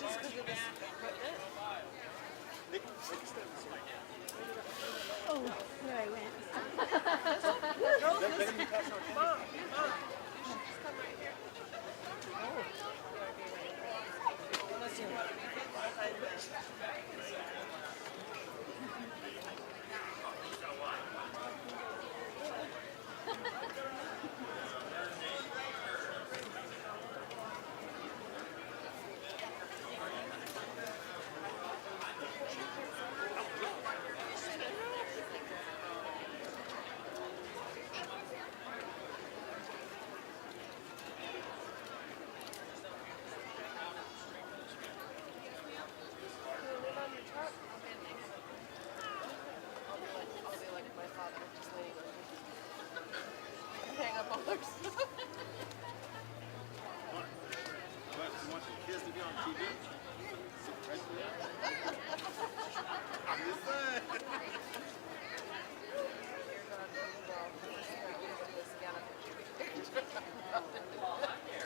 Oh, there I went.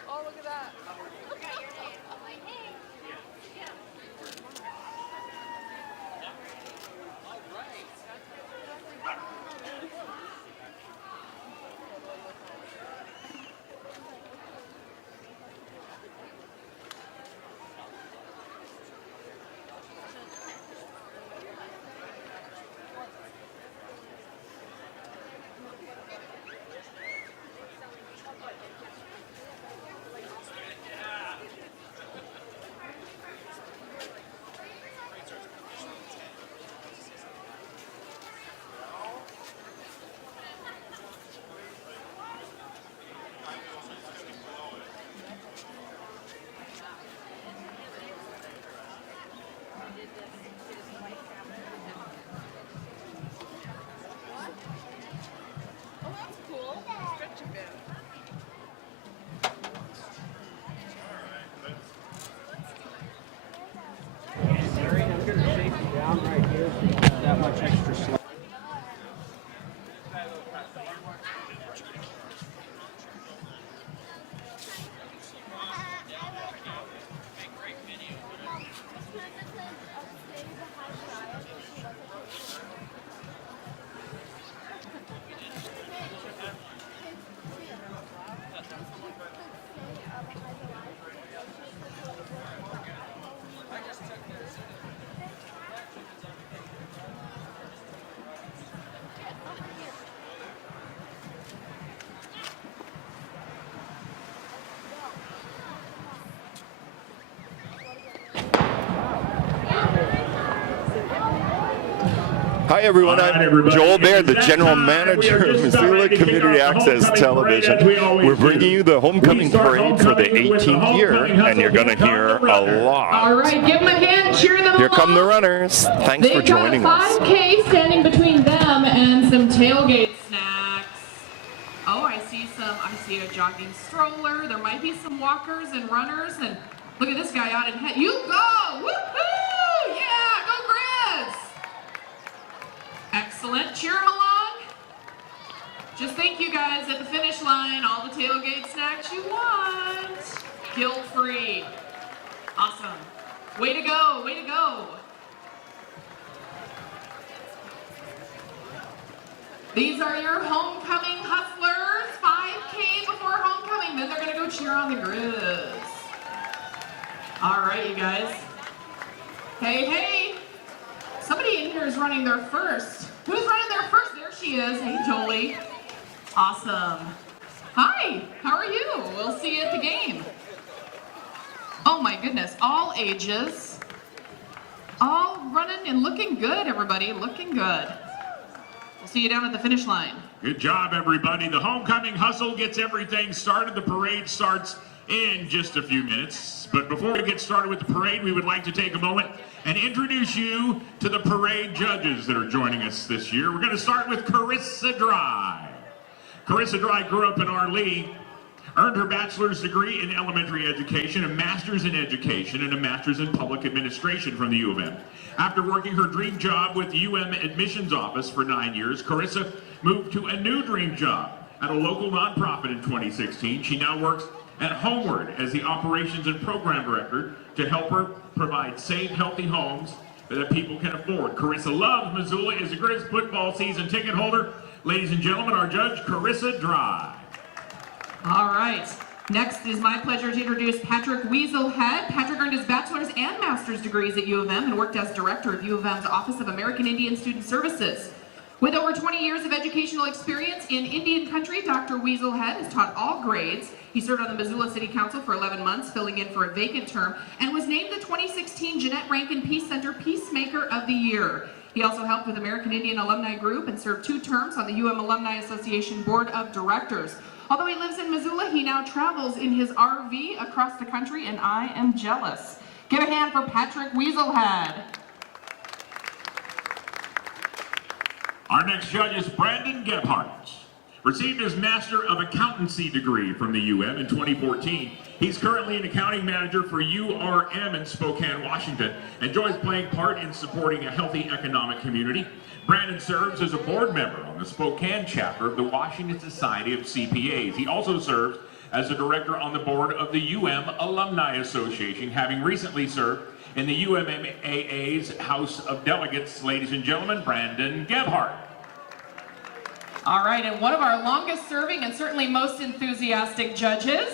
Oh, look at that. I'm going to shake you down right here so you have that much extra slack. Hi everyone, I'm Joel Baird, the General Manager of Missoula Community Access Television. We're bringing you the homecoming parade for the 18th year, and you're going to hear a lot. All right, give them a hand, cheer them Here along. come the runners. Thanks for joining us. They've got a 5K standing between them and some tailgate snacks. Oh, I see a jogging stroller. There might be some walkers and runners, and look at this guy out in head. You go! Woohoo! Yeah, go Grizz! Excellent. Cheer them along. Just think, you guys, at the finish line, all the tailgate snacks you want. Guilt-free. Awesome. Way to go, way to go. These are your homecoming hustlers. 5K before homecoming, then they're gonna go cheer on the Grizz. All right, you guys. Hey, hey. Somebody in here is running their first. Who's running their first? There she is. Hey, Jolie. Awesome. Hi, how are you? We'll see you at the game. Oh my goodness, all ages. All running and looking good, everybody, looking good. We'll see you down at the finish line. Good job, everybody. The homecoming hustle gets everything started. The parade starts in just a few minutes. But before we get started with the parade, we would like to take a moment and introduce you to the parade judges that are joining us this year. We're going to start with Carissa Dry. Carissa Dry grew up in our league, earned her bachelor's degree in elementary education, a master's in education, and a master's in public administration from the U of M. After working her dream job with the UM admissions office for 9 years, Carissa moved to a new dream job at a local nonprofit in 2016. She now works and Homeward as the Operations and Program Director to help her provide safe, healthy homes that people can afford. Carissa loves Missoula, is the greatest football season ticket holder. Ladies and gentlemen, our judge, Carissa Dry. All right. Next, it is my pleasure to introduce Patrick Weaselhead. Patrick earned his bachelor's and master's degrees at U of M and worked as director of U of M's Office of American Indian Student Services. With over 20 years of educational experience in Indian country, Dr. Weaselhead has taught all grades. He served on the Missoula City Council for 11 months, filling in for a vacant term, and was named the 2016 Jeanette Rankin Peace Center Peacemaker of the Year. He also helped with American Indian Alumni Group and served 2 terms on the UM Alumni Association Board of Directors. Although he lives in Missoula, he now travels in his RV across the country, and I am jealous. Give a hand for Patrick Weaselhead. Our next judge is Brandon Gebhardt. Received his Master of Accountancy degree from the UM in 2014. He's currently an accounting manager for URM in Spokane, Washington. Enjoys playing part in supporting a healthy economic community. Brandon serves as a board member on the Spokane chapter of the Washington Society of CPAs. He also serves as a director on the board of the UM Alumni Association, having recently served in the UMAA's House of Delegates. Ladies and gentlemen, Brandon Gebhardt. All right, and one of our longest serving and certainly most enthusiastic judges,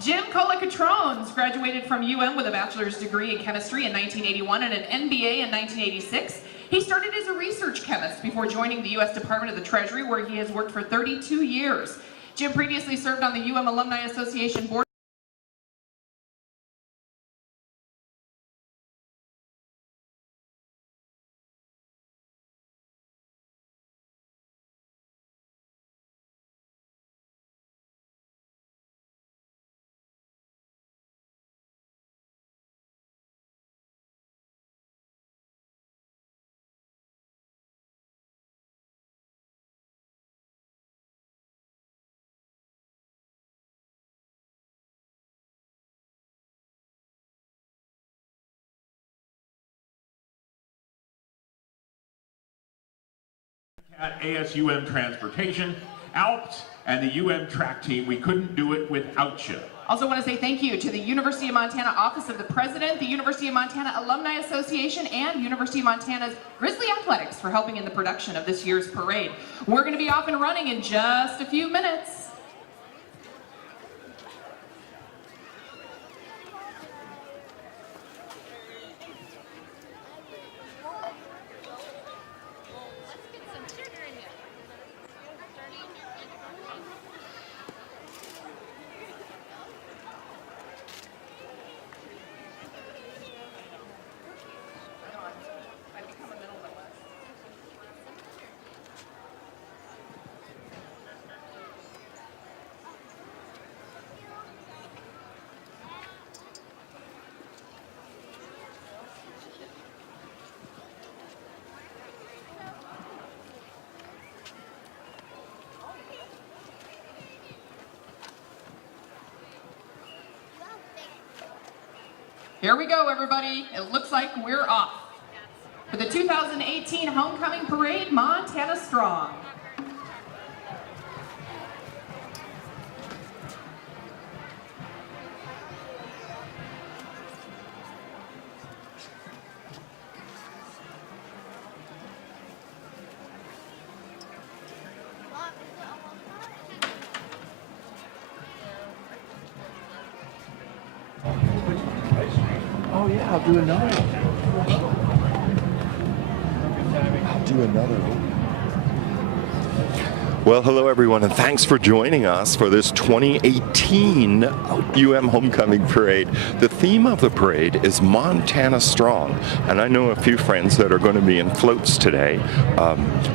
Jim Colacatrones, graduated from UM with a bachelor's degree in chemistry in 1981 and an MBA in 1986. He started as a research chemist before joining the U.S. Department of the Treasury, where he has worked for 32 years. Jim previously served on the UM Alumni Association Board. At ASUM Transportation, Alps, and the UM track team. We couldn't do it without you. Also want to say thank you to the University of Montana Office of the President, the University of Montana Alumni Association, and University of Montana's Grizzly Athletics for helping in the production of this year's parade. We're going to be off and running in just a few minutes. Here we go, everybody. It looks like we're off for the 2018 Homecoming Parade, Montana Strong. Oh yeah, I'll do another one. I'll do another one. Well, hello everyone, and thanks for joining us for this 2018 UM Homecoming Parade. The theme of the parade is Montana Strong, and I know a few friends that are going to be in floats today.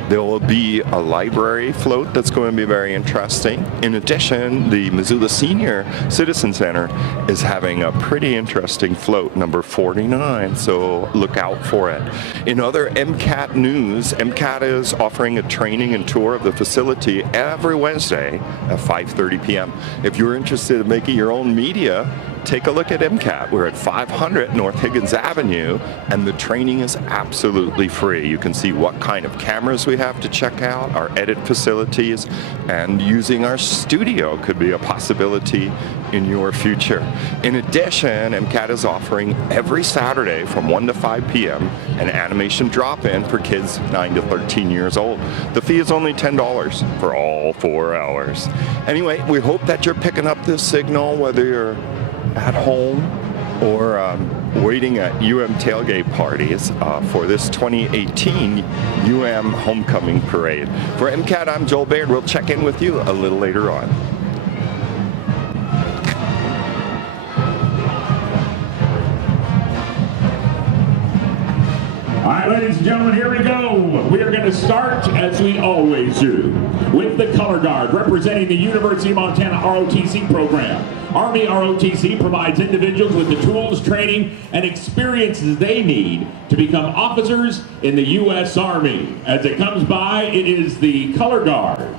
There will be a library float that's going to be very interesting. In addition, the Missoula Senior Citizen Center is having a pretty interesting float, number 49, so look out for it. In other MCAT news, MCAT is offering a training and tour of the facility every Wednesday at 5:30 p.m. If you're interested in making your own media take a look at MCAT. We're at 500 North Higgins Avenue, and the training is absolutely free. You can see what kind of cameras we have to check out, our edit facilities, and using our studio could be a possibility in your future. In addition, MCAT is offering every Saturday from 1 to 5 p.m. an animation drop-in for kids 9 to 13 years old. The fee is only $10 for all 4 hours. Anyway, we hope that you're picking up this signal, whether you're at home or waiting at UM tailgate parties for this 2018 UM Homecoming Parade. For MCAT, I'm Joel Baird. We'll check in with you a little later on. All right, ladies and gentlemen, here we go. We are going to start, as we always do, with the color guard representing the University of Montana ROTC program. Army ROTC provides individuals with the tools, training, and experiences they need to become officers in the U.S. Army. As it comes by, it is the color guard.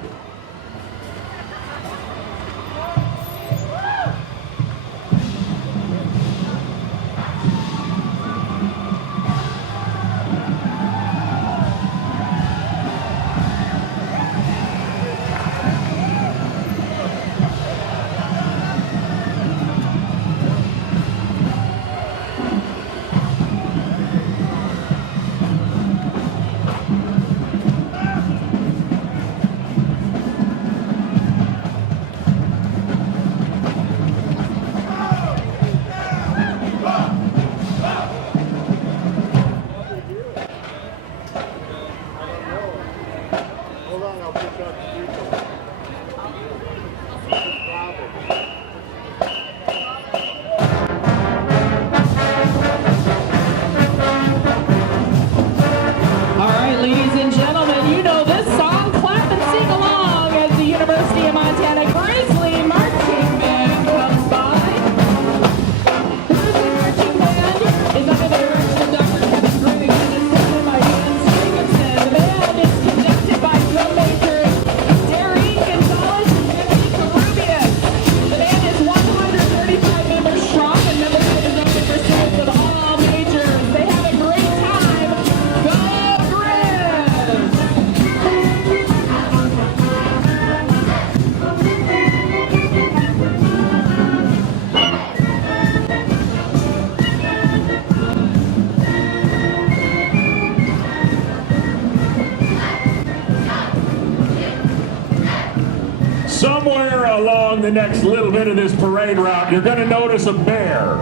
Somewhere along the next little bit of this parade route, you're going to notice a bear.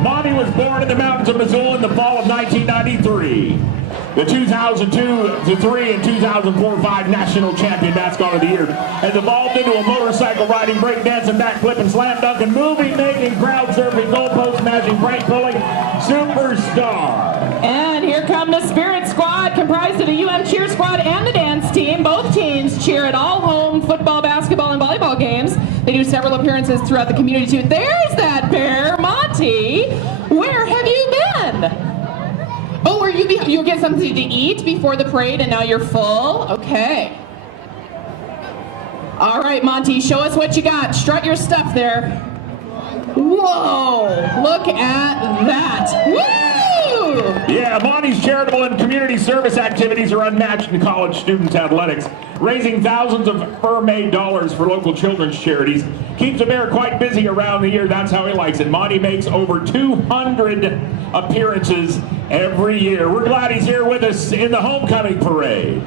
Monty was born in the mountains of Missoula in the fall of 1993. The 2002-3 and 2004-5 National Champion Mascot of the Year has evolved into a motorcycle riding, breakdancing, backflipping, slam dunking, movie-making, crowd surfing, goalpost smashing, prank pulling superstar. And here come the Spirit Squad, comprised of the UM Cheer Squad and the dance team. Both teams cheer at all home football, basketball, and volleyball games. They do several appearances throughout the community too. There's that bear, Monty. Where have you been? Oh, were you get something to eat before the parade and now you're full? Okay. All right, Monty, show us what you got. Strut your stuff there. Whoa, look at that. Woo! Yeah, Monty's charitable and community service activities are unmatched in college students' athletics, raising thousands of fur-made dollars for local children's charities. Keeps the bear quite busy around the year. That's how he likes it. Monty makes over 200 appearances every year. We're glad he's here with us in the homecoming parade.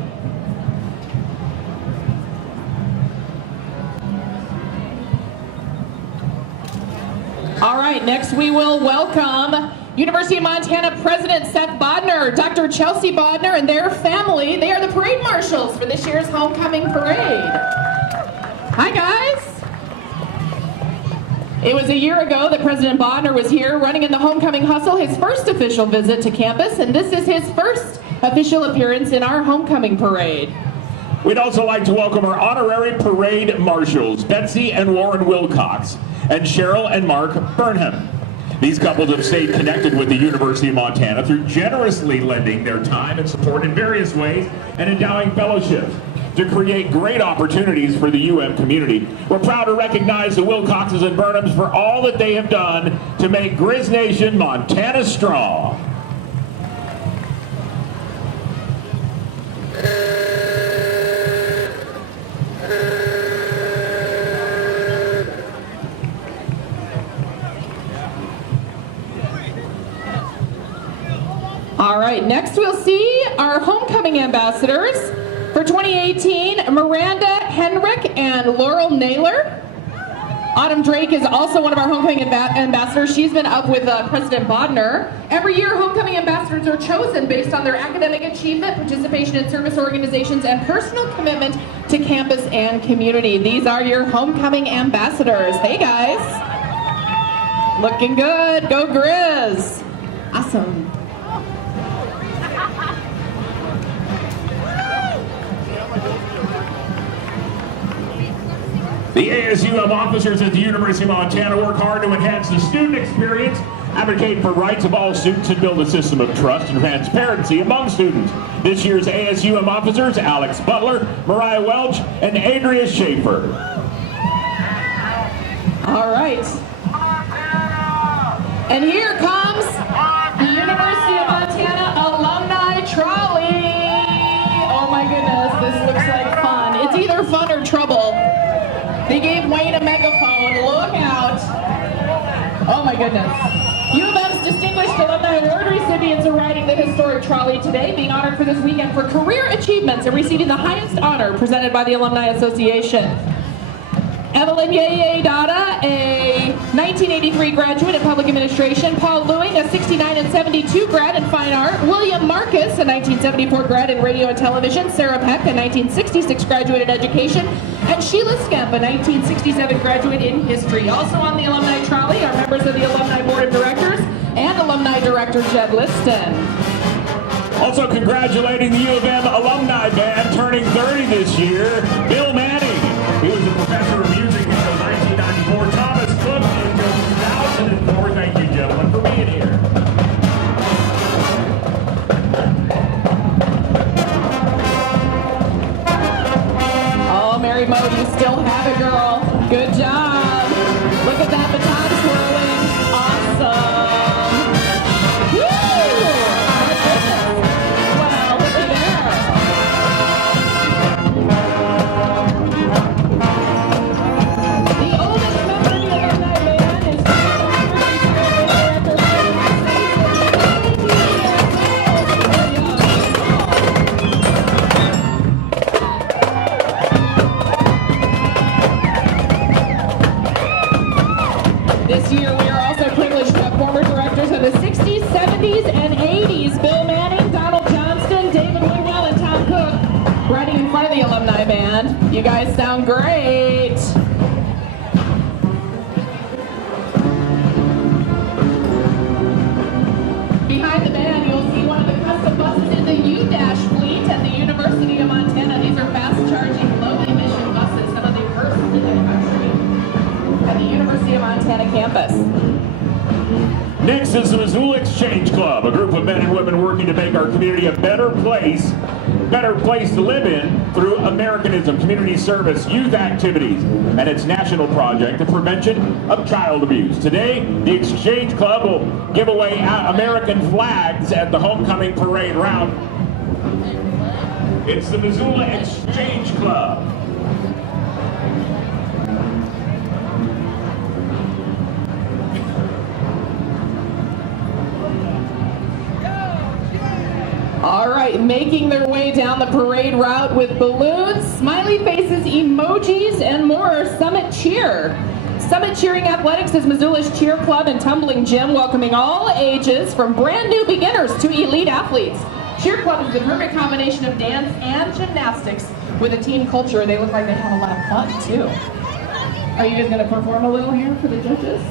All right, next we will welcome University of Montana President Seth Bodner, Dr. Chelsea Bodner, and their family. They are the parade marshals for this year's homecoming parade. Hi, guys. It was a year ago that President Bodner was here running in the homecoming hustle, his first official visit to campus, and this is his first official appearance in our homecoming parade. We'd also like to welcome our honorary parade marshals, Betsy and Warren Wilcox, and Cheryl and Mark Burnham. These couples have stayed connected with the University of Montana through generously lending their time and support in various ways and endowing fellowships. to create great opportunities for the UM community. We're proud to recognize the Wilcoxes and Burnhams for all that they have done to make Grizz Nation Montana strong. All right, next we'll see our homecoming ambassadors for 2018, Miranda Henrick and Laurel Naylor. Autumn Drake is also one of our homecoming ambassadors. She's been up with President Bodner. Every year, homecoming ambassadors are chosen based on their academic achievement, participation in service organizations, and personal commitment to campus and community. These are your homecoming ambassadors. Hey guys, looking good. Go Grizz. Awesome. The ASUM officers at the University of Montana work hard to enhance the student experience, advocate for rights of all students, and build a system of trust and transparency among students. This year's ASUM officers, Alex Butler, Mariah Welch, and Adria Schaefer. All right. And here comes the University of Montana Alumni Trolley. Oh my goodness, this looks like fun. It's either fun or trouble. They gave Wayne a megaphone. Look out. Oh my goodness. U of M's Distinguished Alumni Award recipients are riding the historic trolley today, being honored for this weekend for career achievements and receiving the highest honor presented by the Alumni Association. Evelyn Yeye Dada, a 1983 graduate in public administration. Paul Lewing, a 69 and 72 grad in fine art. William Marcus, a 1974 grad in radio and television. Sarah Peck, a 1966 graduate in education. And Sheila Skemp, a 1967 graduate in history. Also on the alumni trolley are members of the Alumni Board of Directors and Alumni Director Jed Liston. Also congratulating the U of M Alumni Band turning 30 this year, Bill Manning. He was a professor of music until 1994, Thomas Cook until 2004. Thank you, gentlemen, for being here. Oh, Mary Mo, you still have it, girl. Good job. Look at that baton swirling. Awesome. Woo! My goodness. Well, looky there. The oldest member of the alumni band is This year, we are also privileged to have former directors of the 60s, 70s, and 80s, Bill Manning, Donald Johnston, David Wingwell, and Tom Cook, riding in front of the alumni band. You guys sound great. Behind the band, you'll see one of the custom buses in the U-Dash fleet at the University of Montana. These are fast-charging, low-emission buses, some of the first in the country at the University of Montana campus. Next is the Missoula Exchange Club, a group of men and women working to make our community a better place to live in through Americanism, community service, youth activities, and its national project, the prevention of child abuse. Today, the Exchange Club will give away American flags at the homecoming parade route. It's the Missoula Exchange Club. All right, making their way down the parade route with balloons, smiley faces, emojis, and more, Summit Cheer. Summit Cheering Athletics is Missoula's cheer club and tumbling gym, welcoming all ages from brand new beginners to elite athletes. Cheer club is the perfect combination of dance and gymnastics with a team culture. They look like they have a lot of fun, too. Are you guys going to perform a little here for the judges?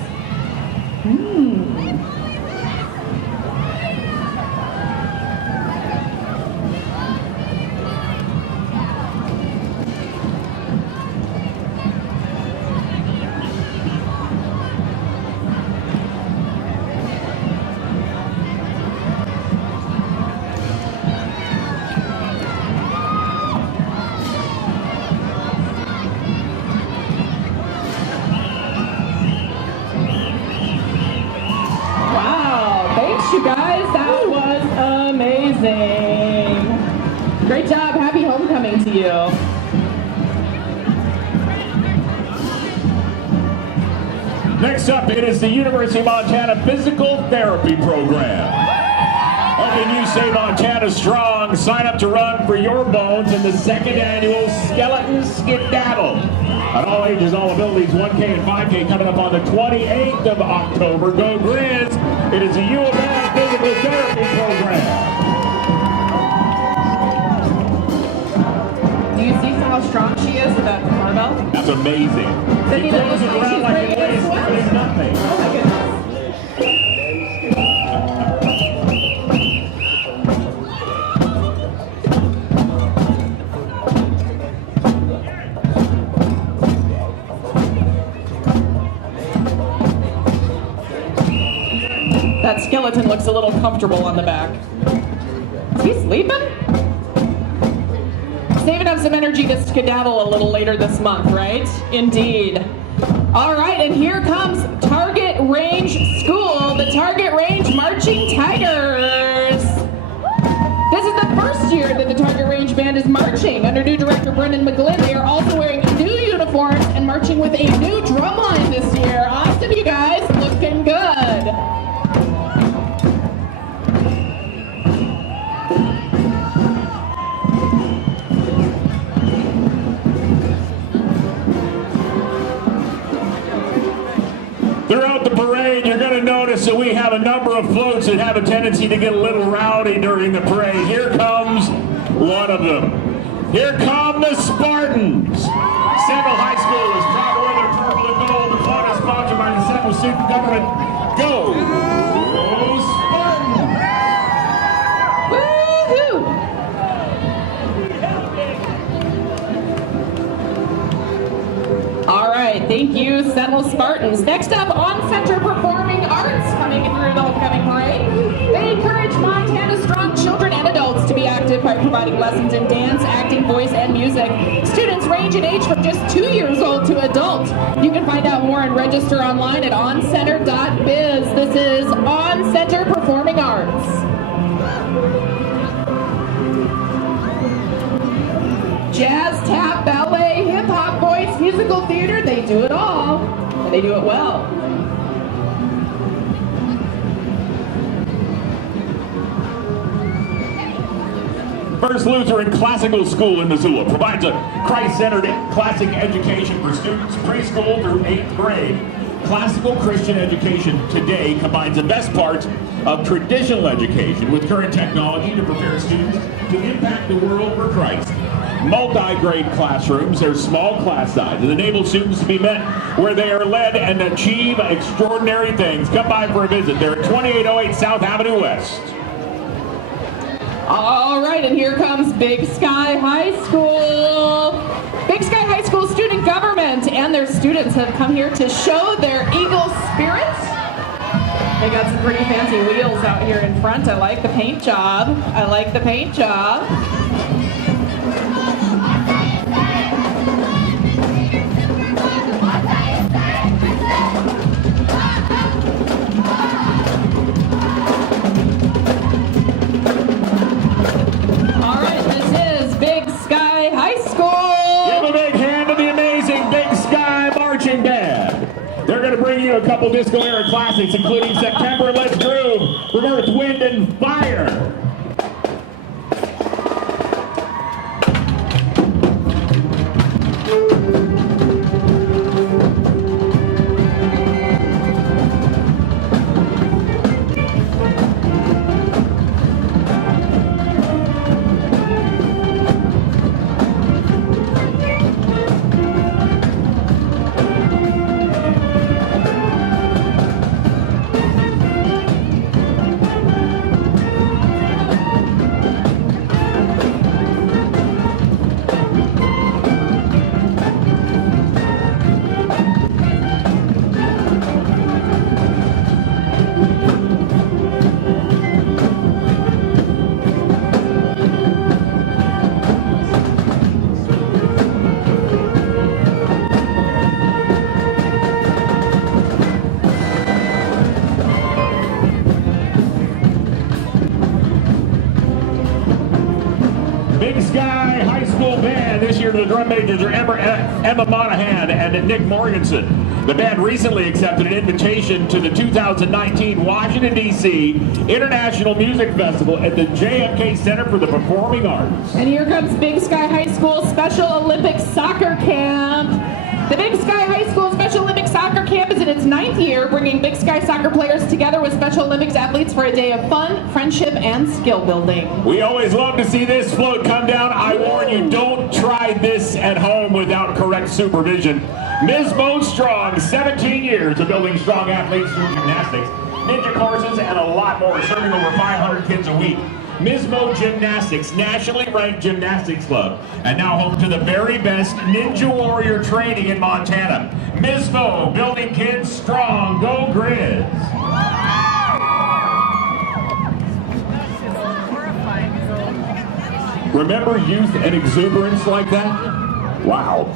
Great job. Happy homecoming to you. Next up, it is the University of Montana Physical Therapy Program. Helping you stay Montana strong, sign up to run for your bones in the second annual Skeleton Skedaddle. At all ages, all abilities, 1K and 5K coming up on the 28th of October. Go Grizz! It is a U of M Physical Therapy Program. Do you see how strong she is with that barbell? That's amazing. She throws it around like it weighs nothing. Oh my goodness. That skeleton looks a little comfortable on the back. Is he sleeping? Saving up some energy to skedaddle a little later this month, right? Indeed. All right, and here comes Target Range School, the Target Range Marching Tigers. This is the first year that the Target Range Band is marching under new director Brendan McGlynn. They are also wearing new uniforms and marching with a new drum line this year. Awesome, you guys, looking good. Throughout the parade, you're going to notice that we have a number of floats that have a tendency to get a little rowdy during the parade. Here comes one of them. Here come the Spartans. Central High School is proud to wear their purple and gold. The flag is sponsored by the Central Student Government. Go Spartans! Woohoo! All right, thank you, Sentinel Spartans. Next up, on-center performing arts coming through the homecoming parade. They encourage Montana's strong children and adults to be active by providing lessons in dance, acting, voice, and music. Students range in age from just 2 years old to adult. You can find out more and register online at oncenter.biz. This is On-Center Performing Arts. Jazz, tap, ballet, hip-hop, voice, musical theater, they do it all, and they do it well. First Lutheran Classical School in Missoula provides a Christ-centered classic education for students preschool through 8th grade. Classical Christian education today combines the best parts of traditional education with current technology to prepare students to impact the world for Christ. Multi-grade classrooms, their small class sizes enable students to be met where they are led and achieve extraordinary things. Come by for a visit. They're at 2808 South Avenue West. All right, and here comes Big Sky High School. Big Sky High School student government and their students have come here to show their Eagle spirit. They got some pretty fancy wheels out here in front. I like the paint job. I like the paint job. All right, this is Big Sky High School. Give a big hand to the amazing Big Sky Marching Band. They're going to bring you a couple disco era classics, including September Let's Groove from Earth, Wind, and Fire. drum majors are Emma Monahan and Nick Morganson. The band recently accepted an invitation to the 2019 Washington, D.C. International Music Festival at the JFK Center for the Performing Arts. And here comes Big Sky High School Special Olympics Soccer Camp. The Big Sky High School Special Olympics Soccer Camp is in its 9th year, bringing Big Sky soccer players together with Special Olympics athletes for a day of fun, friendship, and skill building. We always love to see this float come down. I warn you, don't try this at home without correct supervision. Ms. Mo Strong, 17 years of building strong athletes through gymnastics, ninja courses, and a lot more, serving over 500 kids a week. Ms. Mo Gymnastics, nationally ranked gymnastics club, and now home to the very best Ninja Warrior training in Montana. Ms. Mo, building kids strong. Go Grizz! Remember youth and exuberance like that? Wow.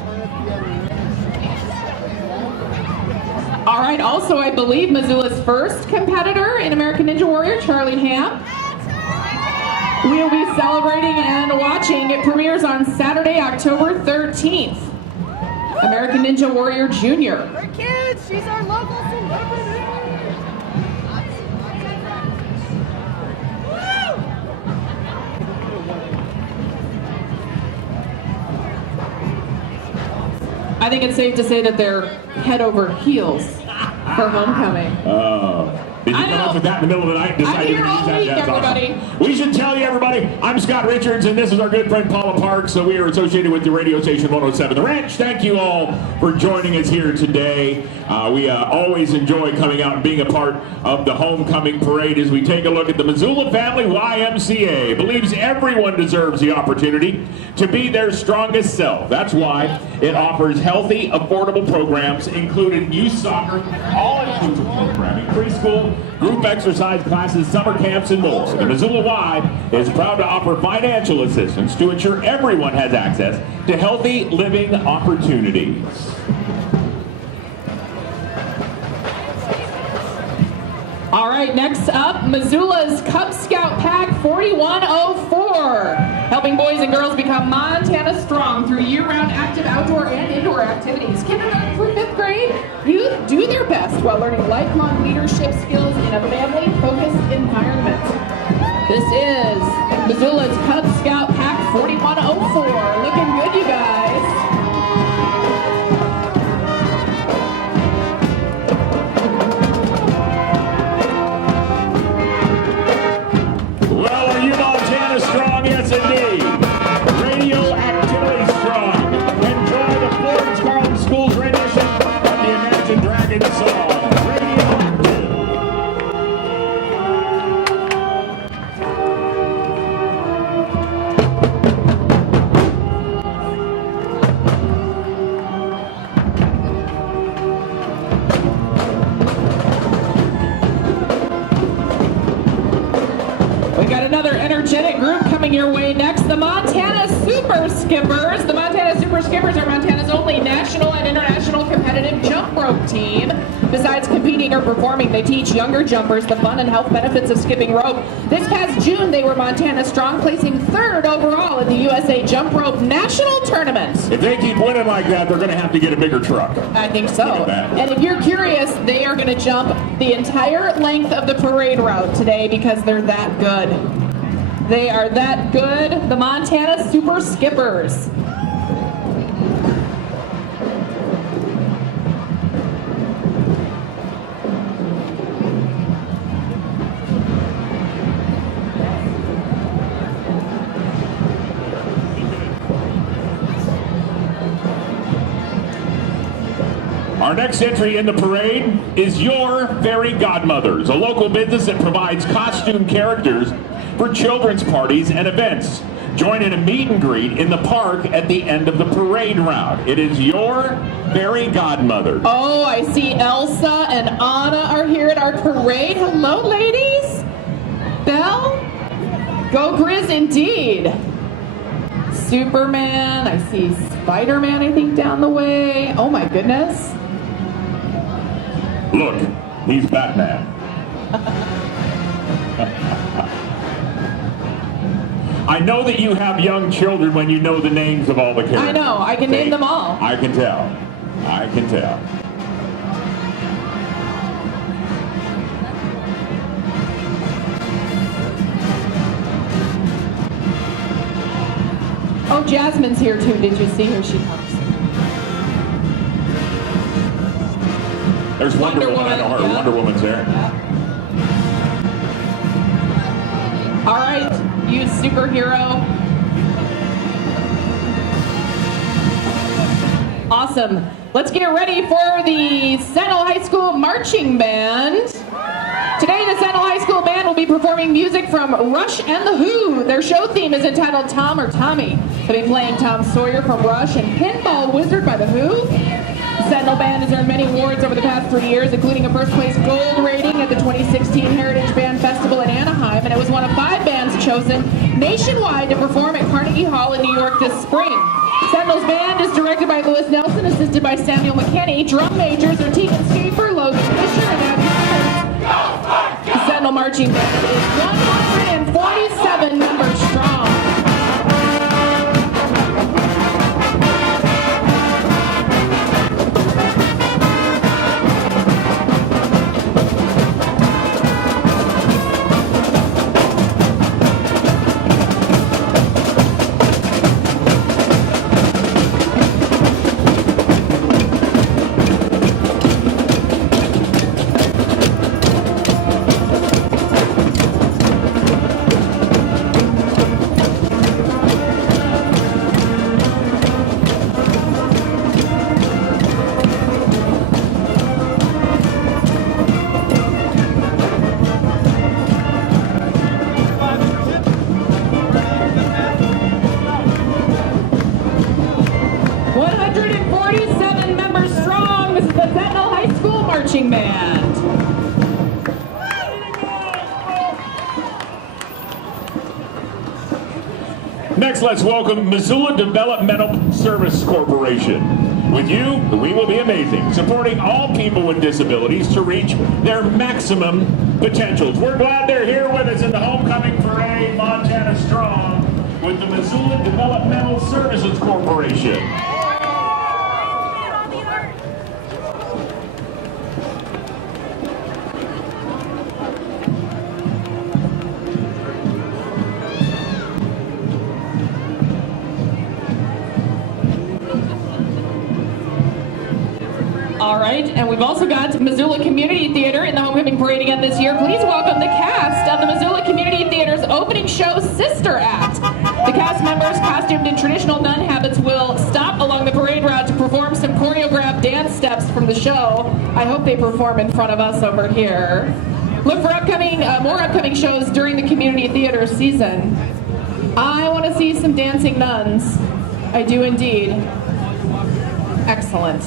All right, also I believe Missoula's first competitor in American Ninja Warrior, Charlie Ham. We'll be celebrating and watching. It premieres on Saturday, October 13th. American Ninja Warrior Junior. Our kids, she's our local celebrity. I think it's safe to say that they're head over heels for homecoming. Did you come up with that in the middle of the night? I'm here all week, everybody. Awesome. We should tell you, everybody, I'm Scott Richards, and this is our good friend Paula Parks. So we are associated with the radio station 107 The Ranch. Thank you all for joining us here today. We always enjoy coming out and being a part of the homecoming parade as we take a look at the Missoula Family YMCA. Believes everyone deserves the opportunity to be their strongest self. That's why it offers healthy, affordable programs, including youth soccer, all-inclusive programming, preschool, group exercise classes, summer camps, and more. The Missoula Y is proud to offer financial assistance to ensure everyone has access to healthy living opportunities. All right, next up, Missoula's Cub Scout Pack 4104, helping boys and girls become Montana strong through year-round active outdoor and indoor activities. Kindergarten through 5th grade, youth do their best while learning lifelong leadership skills in a family-focused environment. This is Missoula's Cub Scout Pack 4104. Looking good, you guys. Well, are you Montana strong? Yes, indeed. Radio activity strong. Enjoy the Florence Carlton School's rendition of the Imagine Dragons song, Radioactive. We got another energetic group coming your way next, the Montana Super Skippers. The Montana Super Skippers are Montana's only national and international competitive jump rope team. Besides competing or performing, they teach younger jumpers the fun and health benefits of skipping rope. This past June, they were Montana strong, placing 3rd overall in the USA Jump Rope National Tournament. If they keep winning like that, they're going to have to get a bigger truck. I think so. And if you're curious, they are going to jump the entire length of the parade route today because they're that good. They are that good. The Montana Super Skippers. Our next entry in the parade is Your Fairy Godmothers, a local business that provides costume characters for children's parties and events. Join in a meet and greet in the park at the end of the parade route. It is Your Fairy Godmothers. Oh, I see Elsa and Anna are here at our parade. Hello, ladies. Belle? Go Grizz indeed. Superman. I see Spider-Man, I think, down the way. Oh, my goodness. Look, he's Batman. I know that you have young children when you know the names of all the characters. I know, I can name them all. I can tell. I can tell. Oh, Jasmine's here too. Did you see her? She comes. There's Wonder Woman. I know her. Yeah. Wonder Woman's there. Yeah. All right, you superhero. Awesome. Let's get ready for the Sentinel High School Marching Band. Today, the Sentinel High School Band will be performing music from Rush and the Who. Their show theme is entitled Tom or Tommy. They'll be playing Tom Sawyer from Rush and Pinball Wizard by the Who. The Sentinel Band has earned many awards over the past 3 years, including a first-place gold rating at the 2016 Heritage Band Festival in Anaheim, and it was one of 5 bands chosen nationwide to perform at Carnegie Hall in New York this spring. Sentinel's band is directed by Louis Nelson, assisted by Samuel McKinney. Drum majors are Tegan Schaefer, Logan Fisher, and Abby Simmons. The Sentinel Marching Band is 147 members strong. Band. Next, let's welcome Missoula Developmental Service Corporation. With you, we will be amazing, supporting all people with disabilities to reach their maximum potentials. We're glad they're here with us in the homecoming parade, Montana Strong, with the Missoula Developmental Services Corporation. All right, and we've also got Missoula Community Theater in the homecoming parade again this year. Please welcome the cast of the Missoula Community Theater's opening show, Sister Act. The cast members, costumed in traditional nun habits, will stop along the parade route to perform some choreographed dance steps from the show. I hope they perform in front of us over here. Look for more upcoming shows during the community theater season. I want to see some dancing nuns. I do indeed. Excellent.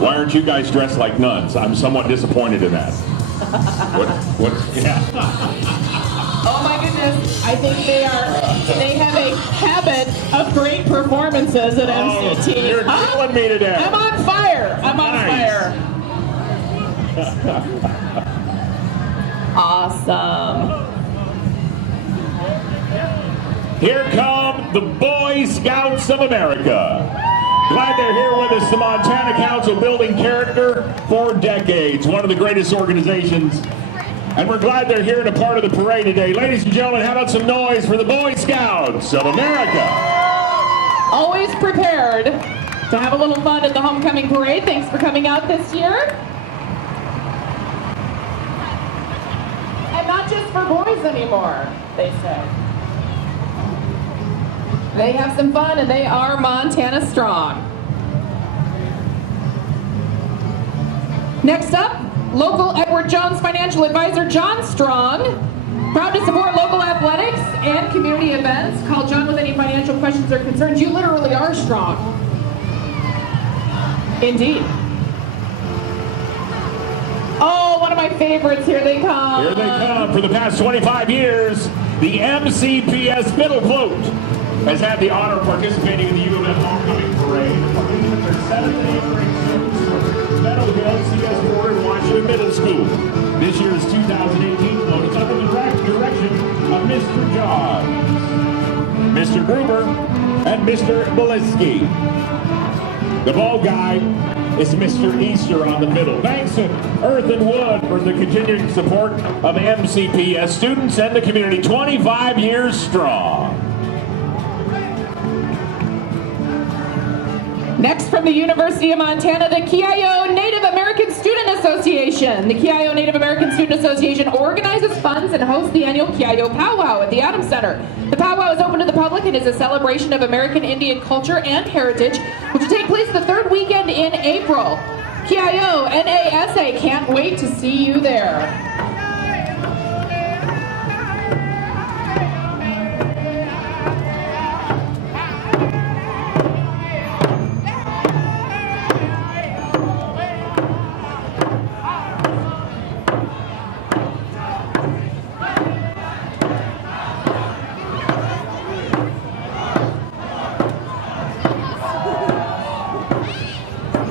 Why aren't you guys dressed like nuns? I'm somewhat disappointed in that. Yeah. Oh my goodness, I think they have a habit of great performances at MCAT. You're killing me today. I'm on fire. I'm on fire. Awesome. Here come the Boy Scouts of America. Glad they're here with us. The Montana Council building character for decades. One of the greatest organizations. And we're glad they're here and a part of the parade today. Ladies and gentlemen, how about some noise for the Boy Scouts of America? Always prepared to have a little fun at the homecoming parade. Thanks for coming out this year. And not just for boys anymore, they say. They have some fun, and they are Montana strong. Next up, local Edward Jones financial advisor John Strong. Proud to support local athletics and community events. Call John with any financial questions or concerns. You literally are strong. Indeed. Oh, one of my favorites. Here they come. Here they come. For the past 25 years, the MCPS Middle Float has had the honor of participating in the U of M homecoming parade. The participants are 7th and 8th grade students from Meadow Hill, CS4 Middle School. This year's 2018 float is under the direction of Mr. Jobs, Mr. Gruber, and Mr. Beliski. The ball guy is Mr. Easter on the middle. Thanks to Earth and Wood for the continuing support of MCPS students and the community, 25 years strong. Next from the University of Montana, the KIO Native American Student Association. The KIO Native American Student Association organizes, funds, and hosts the annual KIO Powwow at the Adams Center. The powwow is open to the public and is a celebration of American Indian culture and heritage, which will take place the third weekend in April. KIO NASA can't wait to see you there.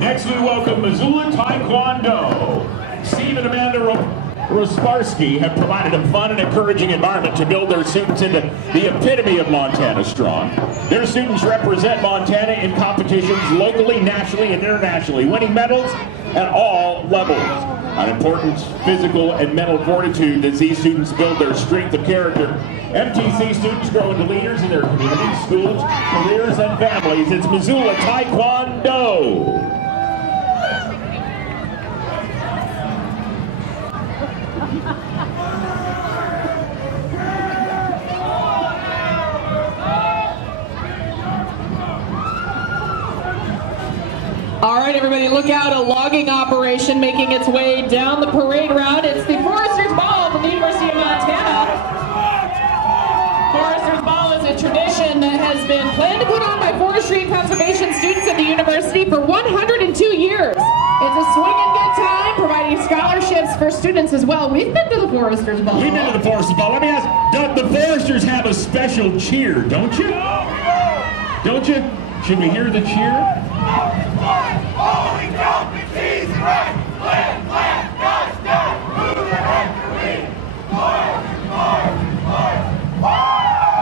Next, we welcome Missoula Taekwondo. Steve and Amanda Rosparski have provided a fun and encouraging environment to build their students into the epitome of Montana Strong. Their students represent Montana in competitions locally, nationally, and internationally, winning medals at all levels. An important physical and mental fortitude as these students build their strength of character. MTC students grow into leaders in their communities, schools, careers, and families. It's Missoula Taekwondo. All right, everybody, look out. A logging operation making its way down the parade route. It's the Foresters Ball from the University of Montana. Foresters Ball is a tradition that has been planned to put on by forestry and conservation students at the university for 102 years. It's a swinging good time, providing scholarships for students as well. We've been to the Foresters Ball. We've been to the Foresters Ball. Let me ask, the Foresters have a special cheer, don't you? Don't you? Should we hear the cheer? Holy company, cheese and right, plant, touchdown, move ahead,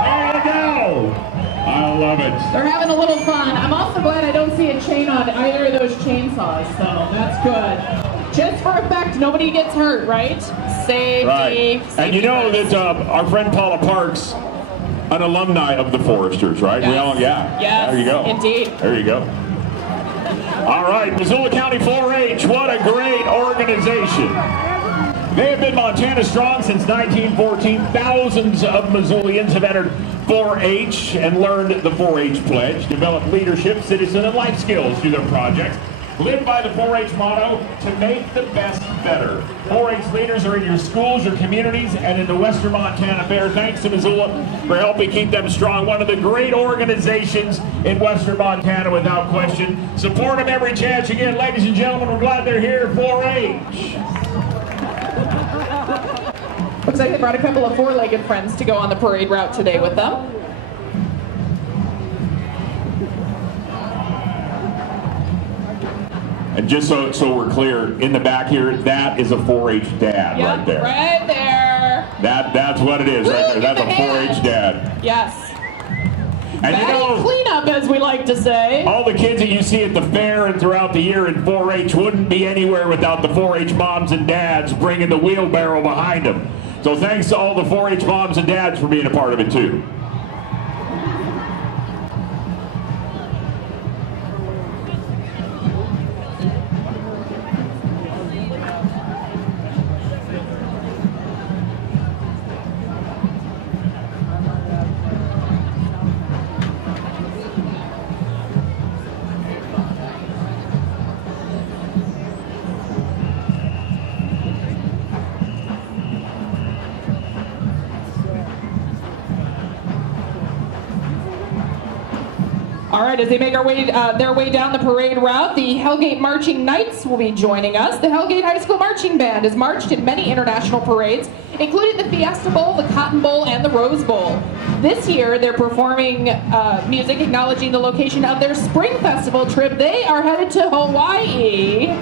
There you go. I love it. They're having a little fun. I'm also glad I don't see a chain on either of those chainsaws, so that's good. Just for effect, nobody gets hurt, right? Safety. Right. And you know that our friend Paula Parks, an alumni of the Foresters, right? Yes. Yes, there you go. indeed. There you go. All right, Missoula County 4-H, what a great organization. They have been Montana strong since 1914. Thousands of Missoulians have entered 4-H and learned the 4-H pledge, developed leadership, citizen, and life skills through their projects. Live by the 4-H motto, to make the best better. 4-H leaders are in your schools, your communities, and in the Western Montana Fair. Thanks to Missoula for helping keep them strong. One of the great organizations in Western Montana, without question. Support them every chance you get. Ladies and gentlemen, we're glad they're here, 4-H. Looks like they brought a couple of four-legged friends to go on the parade route today with them. And just so we're clear, in the back here, that is a 4-H dad right there. Right there. That's what it is. Woo, right there. That's a give a 4-H dad. Yes. And you know, cleanup, as we like to say. all the kids that you see at the fair and throughout the year in 4-H wouldn't be anywhere without the 4-H moms and dads bringing the wheelbarrow behind them. So thanks to all the 4-H moms and dads for being a part of it too. All right, as they make their way down the parade route, the Hellgate Marching Knights will be joining us. The Hellgate High School Marching Band has marched in many international parades, including the Fiesta Bowl, the Cotton Bowl, and the Rose Bowl. This year, they're performing music acknowledging the location of their Spring Festival trip. They are headed to Hawaii.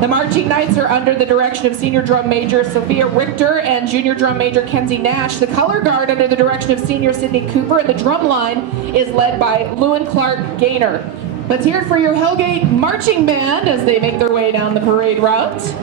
The marching knights are under the direction of Senior Drum Major Sophia Richter and Junior Drum Major Kenzie Nash. The color guard under the direction of Senior Sydney Cooper, and the drum line is led by Lewin Clark Gaynor. Let's hear it for your Hellgate Marching Band as they make their way down the parade route.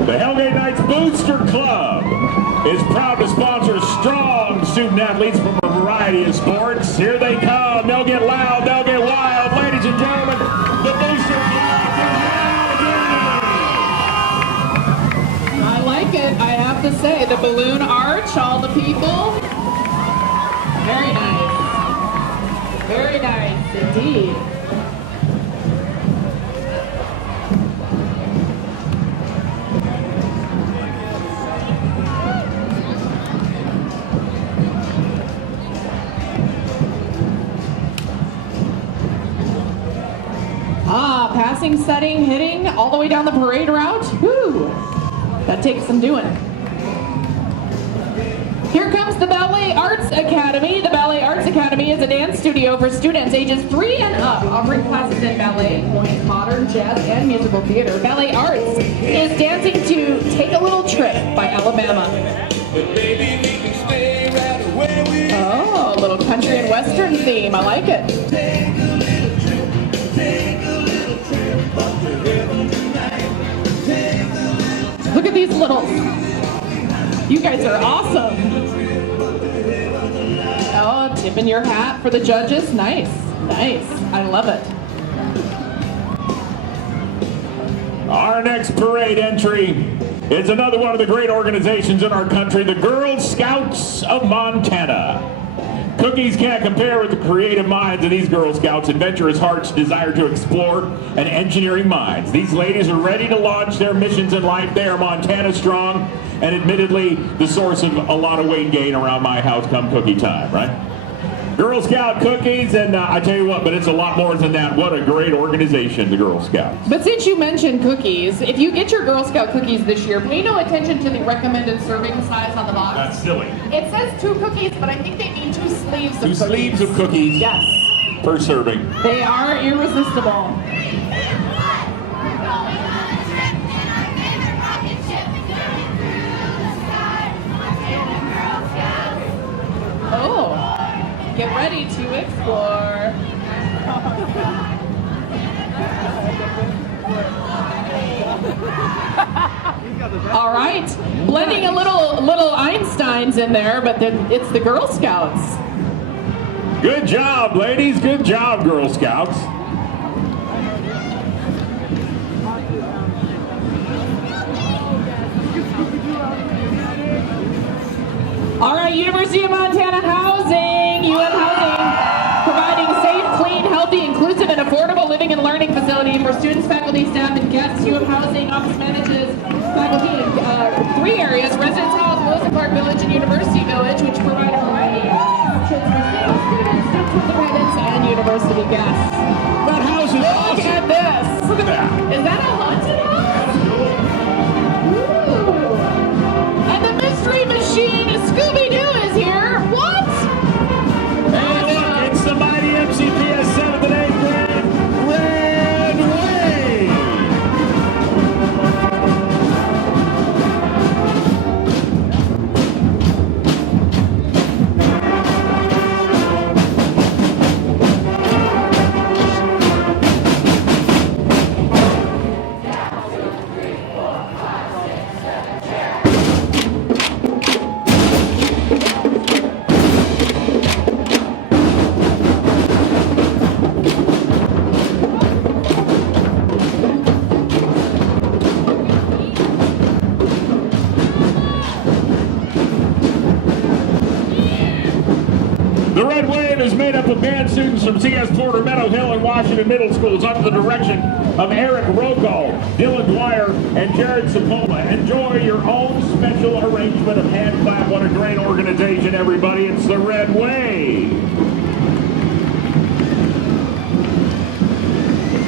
The Hellgate Knights Booster Club is proud to sponsor strong student athletes from a variety of sports. Here they come. They'll get loud. They'll get wild. Ladies and gentlemen, the Booster Club is now I like it, I have to say. The balloon arch, all the people. Very nice. Very nice indeed. Passing, setting, hitting, all the way down the parade route. Woo! That takes some doing. Here comes the Ballet Arts Academy. The Ballet Arts Academy is a dance studio for students ages 3 and up, offering classes in ballet, pointe, modern, jazz, and musical theater. Ballet Arts is dancing to Take a Little Trip by Alabama. Oh, a little country and western theme. I like it. Look at these little, you guys are awesome. Oh, tipping your hat for the judges. Nice, nice. I love it. Our next parade entry is another one of the great organizations in our country, the Girl Scouts of Montana. Cookies can't compare with the creative minds of these Girl Scouts, adventurous hearts, desire to explore, and engineering minds. These ladies are ready to launch their missions in life. They are Montana strong, and admittedly, the source of a lot of weight gain around my house come cookie time, right? Girl Scout cookies, and I tell you what, but it's a lot more than that. What a great organization, the Girl Scouts. But since you mentioned cookies, if you get your Girl Scout cookies this year, pay no attention to the recommended serving size on the box. That's silly. It says 2 cookies, but I think they mean 2 sleeves of cookies. 2 sleeves of cookies. Yes. Per serving. They are irresistible. Oh, get ready to explore. All right, blending a little Einsteins in there, but it's the Girl Scouts. Good job, ladies. Good job, Girl Scouts. All right, University of Montana Housing, UM Housing, providing safe, clean, healthy, inclusive, and affordable living and learning facility for students, faculty, staff, and guests. UM Housing office manages faculty in 3 areas: Residence House, Lewis and Clark Village, and University Village, which provide a variety of options for students, student dependents, and university guests. That house is awesome. Look at this. Look at that. Is that a haunted house? Ooh. students from CS Porter, Meadow Hill, and Washington Middle Schools under the direction of Eric Rocco, Dylan Dwyer, and Jared Sapola. Enjoy your own special arrangement of hand clap. What a great organization, everybody. It's the Red Wave.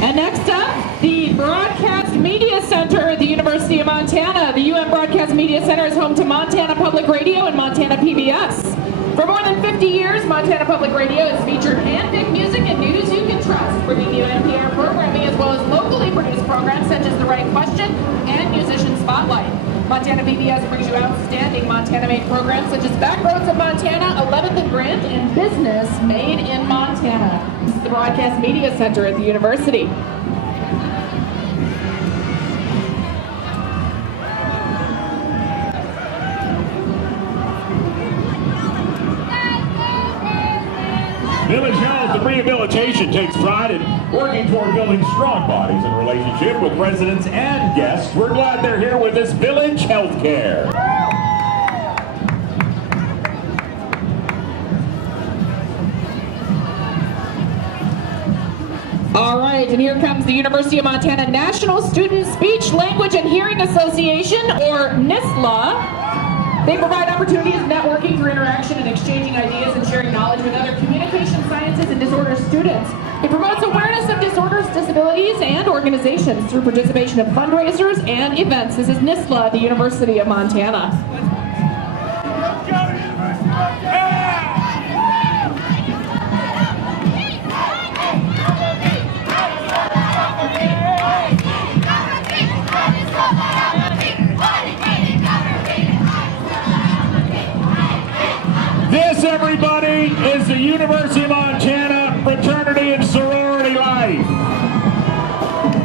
And next up, the Broadcast Media Center at the University of Montana. The UM Broadcast Media Center is home to Montana Public Radio and Montana PBS. For more than 50 years, Montana Public Radio has featured hand-picked music and news you can trust, bringing you NPR programming as well as locally produced programs such as The Right Question and Musician Spotlight. Montana PBS brings you outstanding Montana-made programs such as Backroads of Montana, 11th and Grant, and Business Made in Montana. This is the Broadcast Media Center at the University. Village Health and Rehabilitation takes pride in working toward building strong bodies in relationship with residents and guests. We're glad they're here with us. Village Healthcare. All right, and here comes the University of Montana National Student Speech, Language, and Hearing Association, or NISLA. They provide opportunities of networking through interaction and exchanging ideas and sharing knowledge with other communication sciences and disorders students. It promotes awareness of disorders, disabilities, and organizations through participation in fundraisers and events. This is NISLA at the University of Montana. This, everybody, is the University of Montana Fraternity and Sorority Life.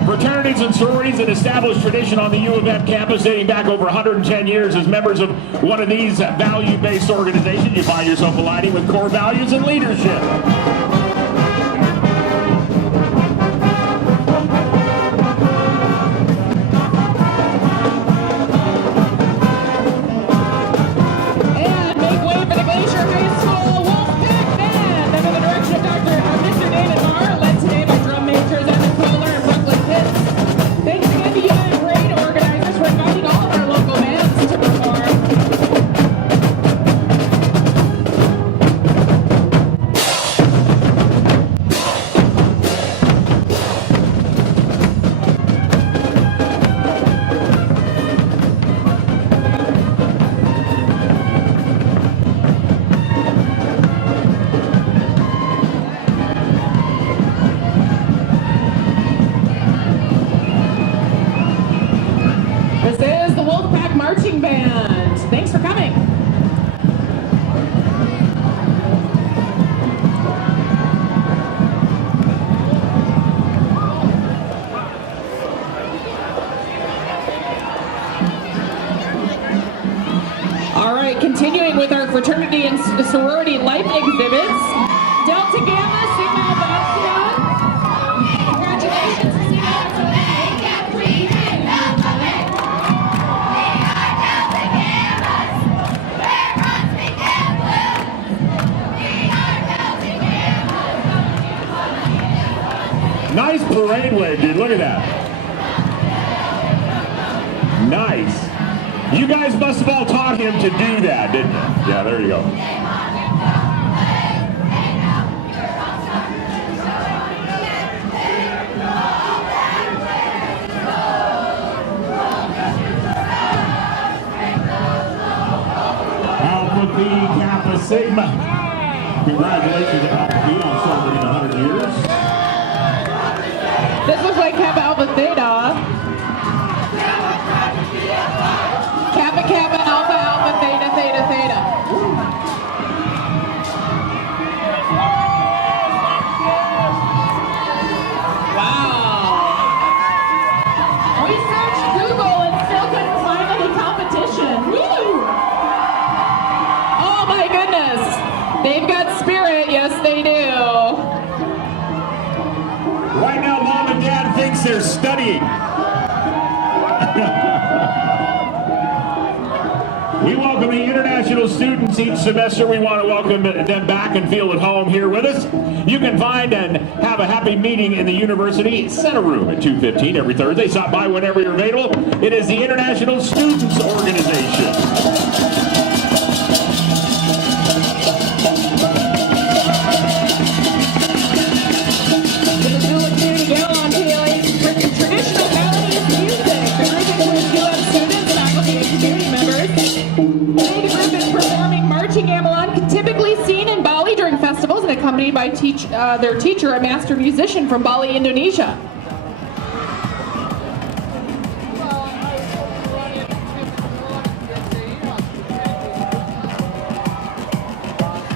Fraternities and sororities, an established tradition on the U of M campus dating back over 110 years. As members of one of these value-based organizations, you find yourself aligning with core values and leadership. Marching Band. Thanks for coming. All right, continuing with our fraternity and sorority life exhibits. Delta Gamma, Sigma Alpha Epsilon. Congratulations, Sigma Alpha. Nice parade wave, dude. Look at that. Nice. You guys must have all taught him to do that, didn't you? Yeah, there you go. Alpha Phi Kappa Sigma. Congratulations to Alpha Phi on celebrating 100 years. This looks like Kappa Alpha Theta. Kappa Kappa Alpha Alpha Theta Theta Theta. Wow. We searched Google and still couldn't find any competition. Woo! Oh my goodness. They've got spirit. Yes, they do. Right now, Mom and Dad thinks they're studying. We welcome the International international students each semester. We want to welcome them back and feel at home here with us. You can find and have a happy meeting in the University Center Room at 2:15 every Thursday. Stop by whenever you're available. It is the International Students Organization. Accompanied by their teacher, a master musician from Bali, Indonesia.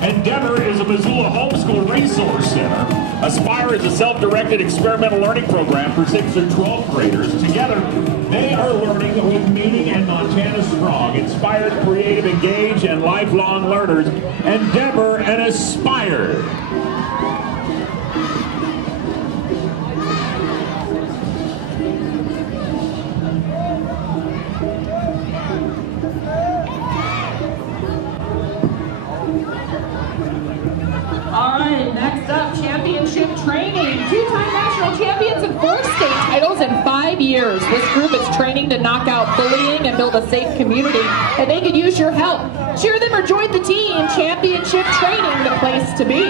Endeavor is a Missoula homeschool resource center. Aspire is a self-directed experimental learning program for 6th through 12th graders. Together, they are learning with meaning and Montana Strong. Inspired, creative, engaged, and lifelong learners. Endeavor and Aspire. Training. 2-time national champions and 4 state titles in 5 years. This group is training to knock out bullying and build a safe community, and they could use your help. Cheer them or join the team. Championship Training, the place to be.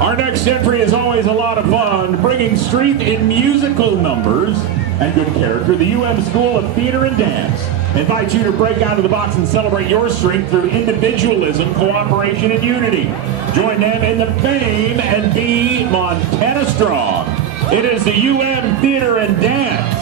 Our next entry is always a lot of fun, bringing strength in musical numbers and good character. The UM School of Theater and Dance invites you to break out of the box and celebrate your strength through individualism, cooperation, and unity. Join them in the Fame and Be Montana Strong. It is the UM Theater and Dance.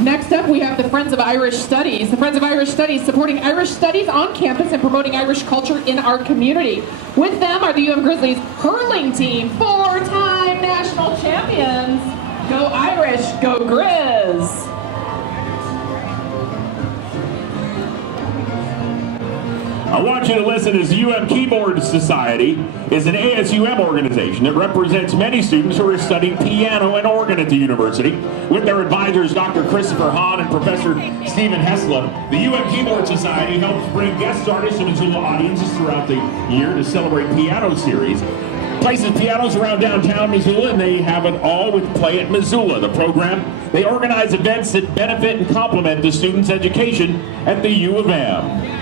Next up, we have the Friends of Irish Studies. The Friends of Irish Studies supporting Irish studies on campus and promoting Irish culture in our community. With them are the UM Grizzlies hurling team, 4-time national champions. Go Irish, go Grizz. I want you to listen as the UM Keyboard Society is an ASUM organization that represents many students who are studying piano and organ at the university. With their advisors, Dr. Christopher Hahn and Professor Stephen Hesla, the UM Keyboard Society helps bring guest artists to Missoula audiences throughout the year to celebrate piano series. Places pianos around downtown Missoula, and they have it all with Play at Missoula, the program. They organize events that benefit and complement the students' education at the U of M.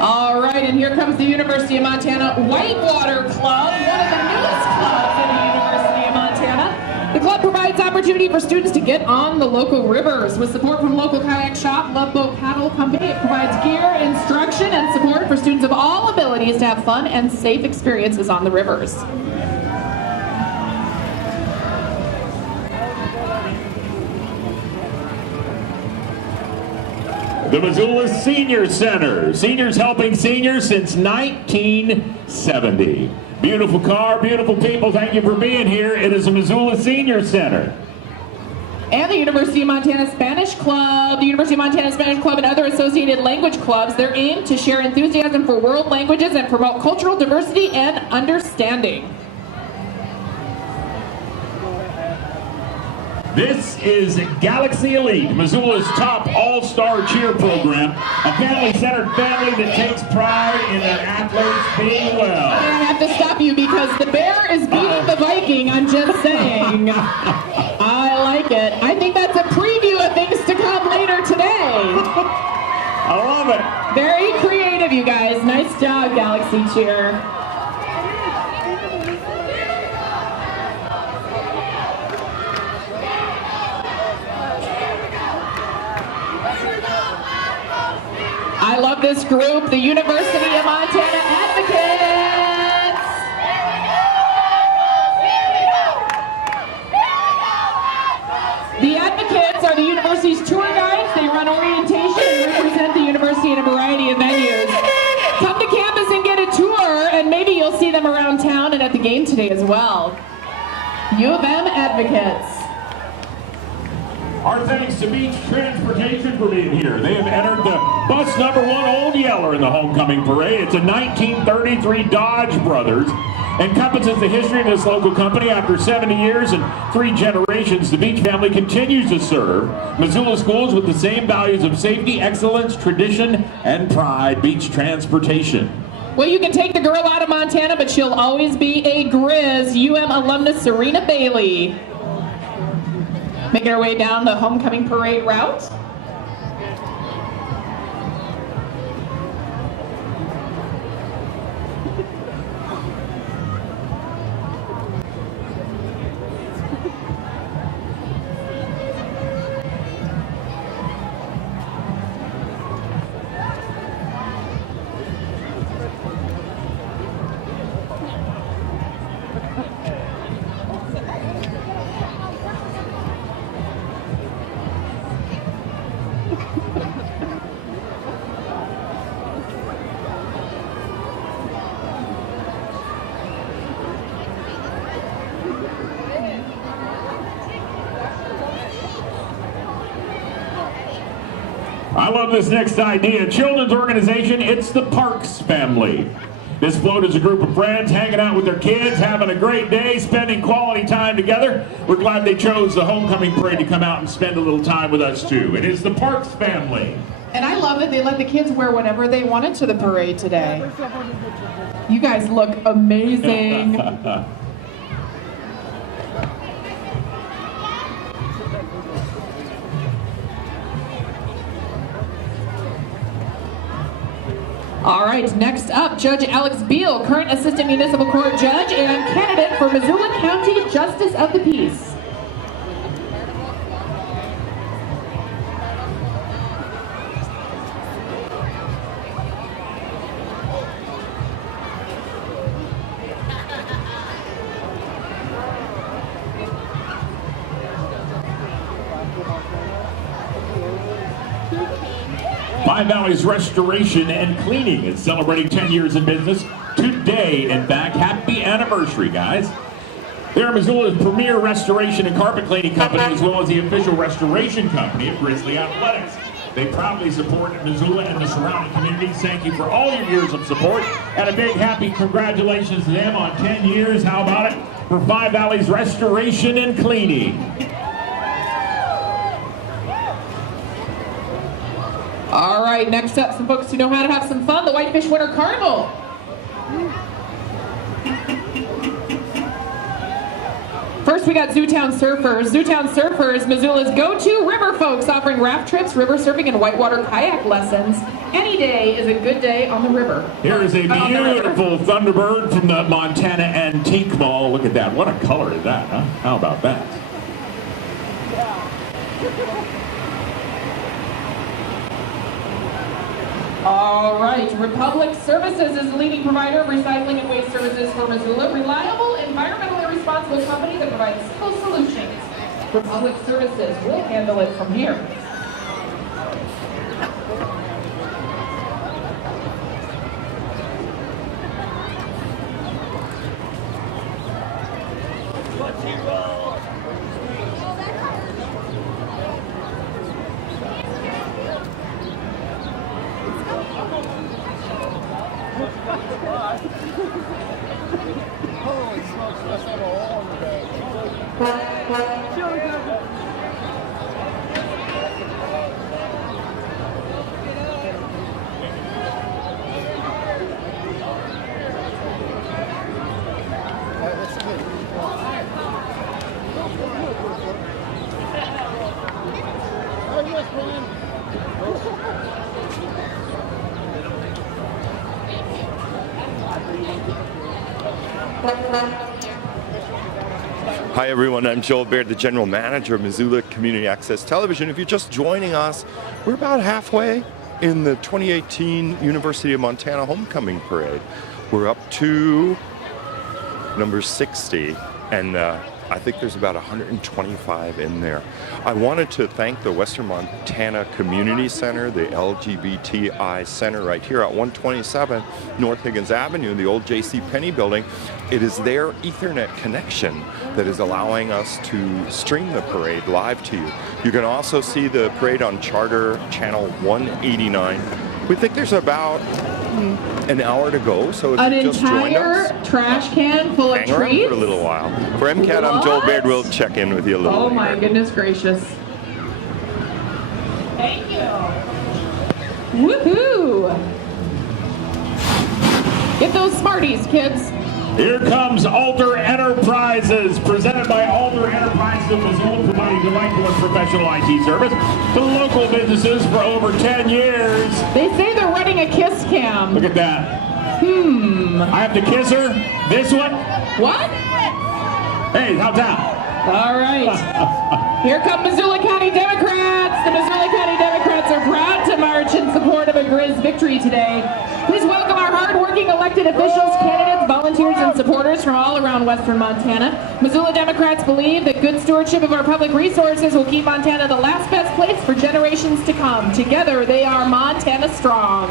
All right, and here comes the University of Montana Whitewater Club, one of the newest clubs in the University of Montana. The club provides opportunity for students to get on the local rivers. With support from local kayak shop, Love Boat Paddle Company, it provides gear, instruction, and support for students of all abilities to have fun and safe experiences on the rivers. The Missoula Senior Center. Seniors helping seniors since 1970. Beautiful car, beautiful people. Thank you for being here. It is the Missoula Senior Center. And the University of Montana Spanish Club. The University of Montana Spanish Club and other associated language clubs, they're aimed to share enthusiasm for world languages and promote cultural diversity and understanding. This is Galaxy Elite, Missoula's top all-star cheer program, a family-centered family that takes pride in their athletes being well. I have to stop you because the Bear is beating the Viking, I'm just saying. I like it. I think that's a preview of things to come later today. I love it. Very creative, you guys. Nice job, Galaxy Cheer. this group, the University of Montana Advocates. The Advocates are the university's tour guides. They run orientation and represent the university in a variety of venues. Come to campus and get a tour, and maybe you'll see them around town and at the game today as well. U of M Advocates. Our thanks to Beach Transportation for being here. They have entered the bus number 1 Old Yeller in the homecoming parade. It's a 1933 Dodge Brothers. Encompasses the history of this local company. After 70 years and 3 generations, the Beach family continues to serve Missoula schools with the same values of safety, excellence, tradition, and pride. Beach Transportation. Well, you can take the girl out of Montana, but she'll always be a Grizz. UM alumnus Serena Bailey. Making our way down the homecoming parade route. I love this next idea. Children's organization, it's the Parks family. This float is a group of friends hanging out with their kids, having a great day, spending quality time together. We're glad they chose the homecoming parade to come out and spend a little time with us too. It is the Parks family. And I love that they let the kids wear whatever they wanted to the parade today. You guys look amazing. All right, next up, Judge Alex Beal, current Assistant Municipal Court Judge and candidate for Missoula County Justice of the Peace. Five Valleys Restoration and Cleaning is celebrating 10 years in business today. In fact, happy anniversary, guys. They're Missoula's premier restoration and carpet cleaning company, as well as the official restoration company of Grizzly Athletics. They proudly support Missoula and the surrounding communities. Thank you for all your years of support, and a big happy congratulations to them on 10 years. How about it for Five Valleys Restoration and Cleaning? All right, next up, some folks who know how to have some fun, the Whitefish Winter Carnival. First, we got Zootown Surfers. Zootown Surfers, Missoula's go-to river folks, offering raft trips, river surfing, and whitewater kayak lessons. Any day is a good day on the river. Here is a beautiful Thunderbird from the Montana Antique Mall. Look at that. What a color is that, huh? How about that? All right, Republic Services is the leading provider of recycling and waste services for Missoula. Reliable, environmentally responsible company that provides simple solutions. Republic Services will handle it from here. Holy smokes, let's have a hole in the bag. Hi everyone, I'm Joel Baird, the General Manager of Missoula Community Access Television. If you're just joining us, we're about halfway in the 2018 University of Montana Homecoming Parade. We're up to number 60, and I think there's about 125 in there. I wanted to thank the Western Montana Community Center, the LGBTI Center right here at 127 North Higgins Avenue, the old J.C. Penney building. It is their Ethernet connection that is allowing us to stream the parade live to you. You can also see the parade on Charter Channel 189. We think there's about an hour to go, so if you just joined us, entire trash can full of hang around treats. for a little while. For MCAT, I'm Joel Baird. We'll check in with you a little Oh later. my goodness gracious. Thank you. Woohoo! Get those Smarties, kids. Here comes Alder Enterprises, presented by Alder Enterprises of Missoula, providing delightful and professional IT service to local businesses for over 10 years. They say they're running a kiss cam. Look at that. I have to kiss her? This one? What? Hey, how's that? All right. Here come Missoula County Democrats. The Missoula County Democrats are proud to march in support of a Grizz victory today. Please welcome our hardworking elected officials, candidates, volunteers, and supporters from all around Western Montana. Missoula Democrats believe that good stewardship of our public resources will keep Montana the last best place for generations to come. Together, they are Montana strong.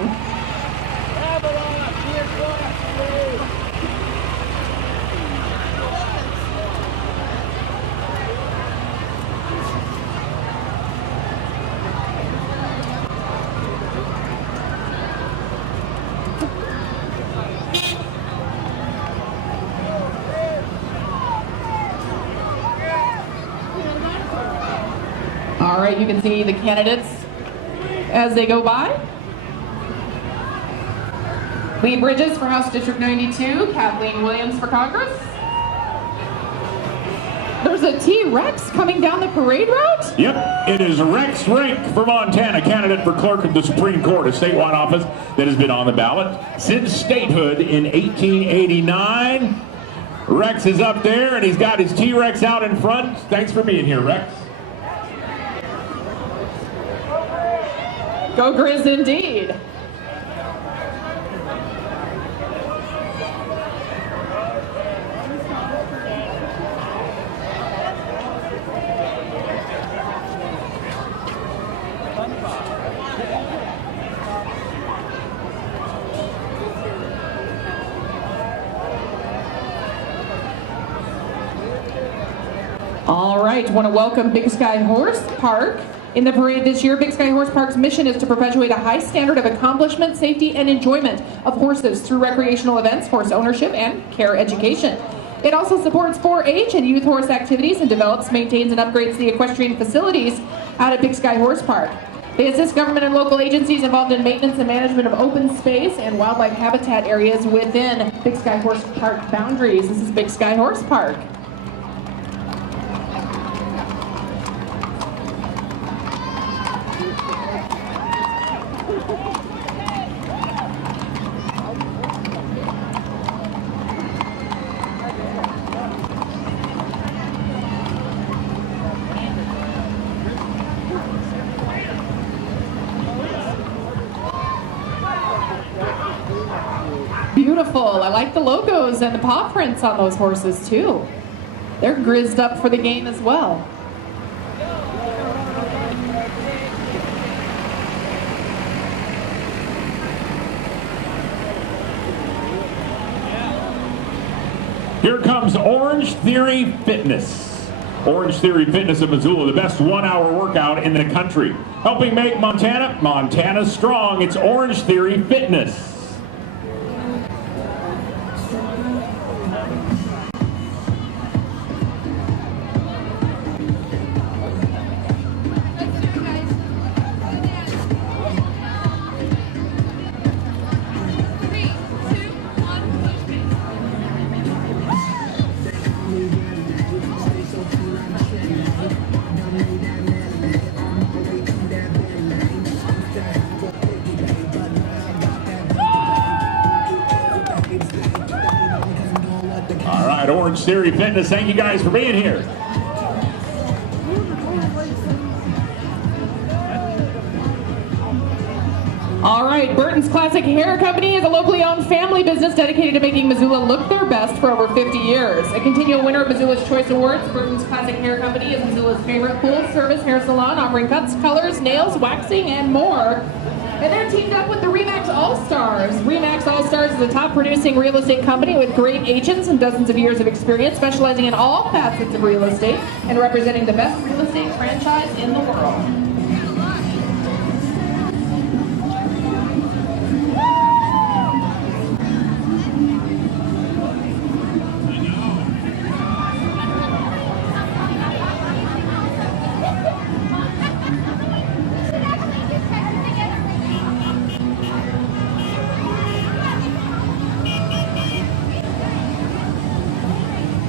All right, you can see the candidates as they go by. Lee Bridges for House District 92, Kathleen Williams for Congress. There's a T-Rex coming down the parade route? Yep, it is Rex Rink for Montana, candidate for clerk of the Supreme Court, a statewide office that has been on the ballot since statehood in 1889. Rex is up there, and he's got his T-Rex out in front. Thanks for being here, Rex. Go Grizz indeed. All right, want to welcome Big Sky Horse Park. In the parade this year, Big Sky Horse Park's mission is to perpetuate a high standard of accomplishment, safety, and enjoyment of horses through recreational events, horse ownership, and care education. It also supports 4-H and youth horse activities and develops, maintains, and upgrades the equestrian facilities out at Big Sky Horse Park. They assist government and local agencies involved in maintenance and management of open space and wildlife habitat areas within Big Sky Horse Park boundaries. This is Big Sky Horse Park. Beautiful. I like the logos and the paw prints on those horses too. They're grizzed up for the game as well. Here comes Orange Theory Fitness. Orange Theory Fitness of Missoula, the best one-hour workout in the country. Helping make Montana strong. It's Orange Theory Fitness. Orange Theory Fitness, thank you guys for being here. All right, Burton's Classic Hair Company is a locally owned family business dedicated to making Missoula look their best for over 50 years. A continual winner of Missoula's Choice Awards, Burton's Classic Hair Company is Missoula's favorite full-service hair salon, offering cuts, colors, nails, waxing, and more. And they're teamed up with the RE/MAX All-Stars. RE/MAX All-Stars is a top-producing real estate company with great agents and dozens of years of experience, specializing in all facets of real estate and representing the best real estate franchise in the world.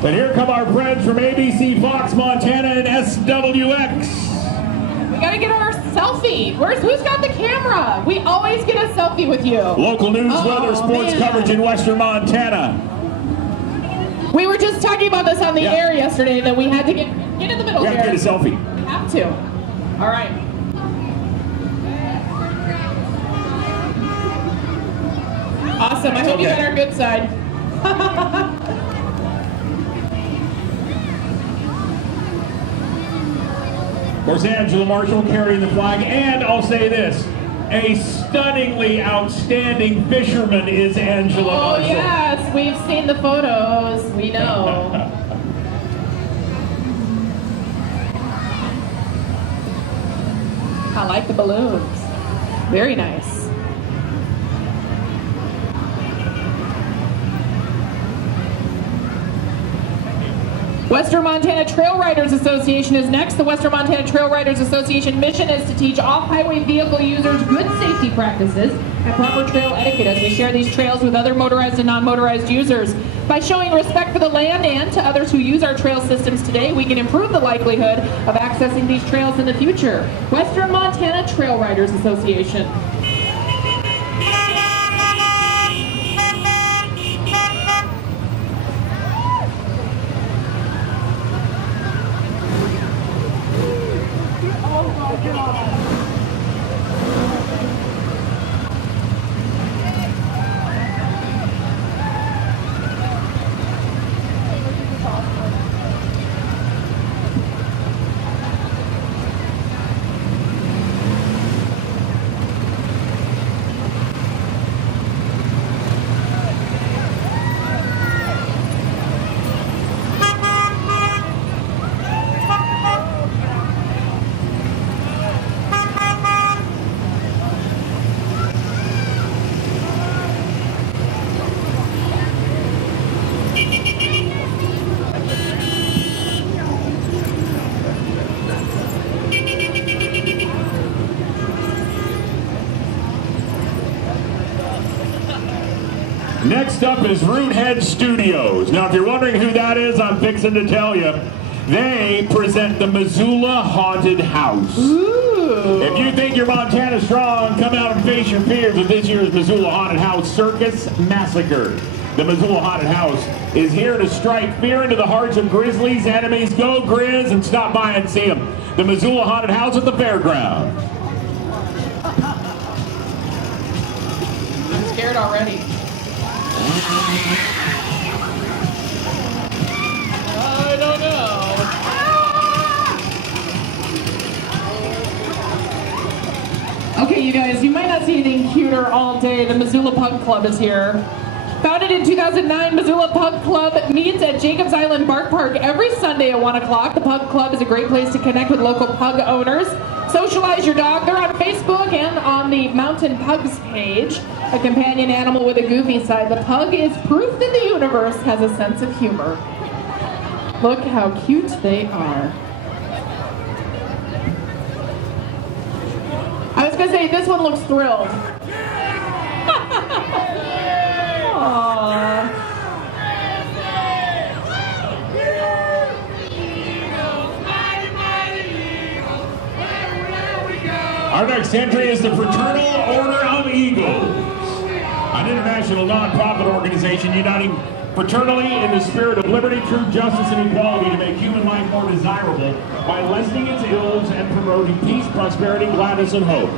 And here come our friends from ABC, Fox, Montana, and SWX. We gotta get our selfie. Who's got the camera? We always get a selfie with you. Local news, weather, sports coverage in Western Montana. We were just talking about this on the air yesterday, that we had to get in the middle We here. have to get a selfie. We have to. All right. Awesome. I hope you got our good side. Of course, Angela Marshall carrying the flag, and I'll say this, a stunningly outstanding fisherman is Angela Marshall. Oh yes, we've seen the photos, we know. I like the balloons, very nice. Western Montana Trail Riders Association is next. The Western Montana Trail Riders Association mission is to teach off-highway vehicle users good safety practices and proper trail etiquette as we share these trails with other motorized and non-motorized users. By showing respect for the land and to others who use our trail systems today, we can improve the likelihood of accessing these trails in the future. Western Montana Trail Riders Association. Next up is Roothead Studios. Now, if you're wondering who that is, I'm fixing to tell you. They present the Missoula Haunted House. Ooh. If you think you're Montana strong, come out and face your fears with this year's Missoula Haunted House Circus Massacre. The Missoula Haunted House is here to strike fear into the hearts of Grizzlies' enemies. Go Grizz and stop by and see them. The Missoula Haunted House at the fairground. I'm scared already. I don't know. Okay, you guys, you might not see anything cuter all day. The Missoula Pug Club is here. Founded in 2009, Missoula Pug Club meets at Jacobs Island Bark Park every Sunday at 1 o'clock. The Pug Club is a great place to connect with local pug owners. Socialize your dog. They're on Facebook and on the Mountain Pugs page. A companion animal with a goofy side, the pug is proof that the universe has a sense of humor. Look how cute they are. I was going to say, this one looks thrilled. Aww. Our next entry is the Fraternal Order of Eagles, an international non-profit organization uniting fraternally in the spirit of liberty, truth, justice, and equality to make human life more desirable by lessening its ills and promoting peace, prosperity, gladness, and hope.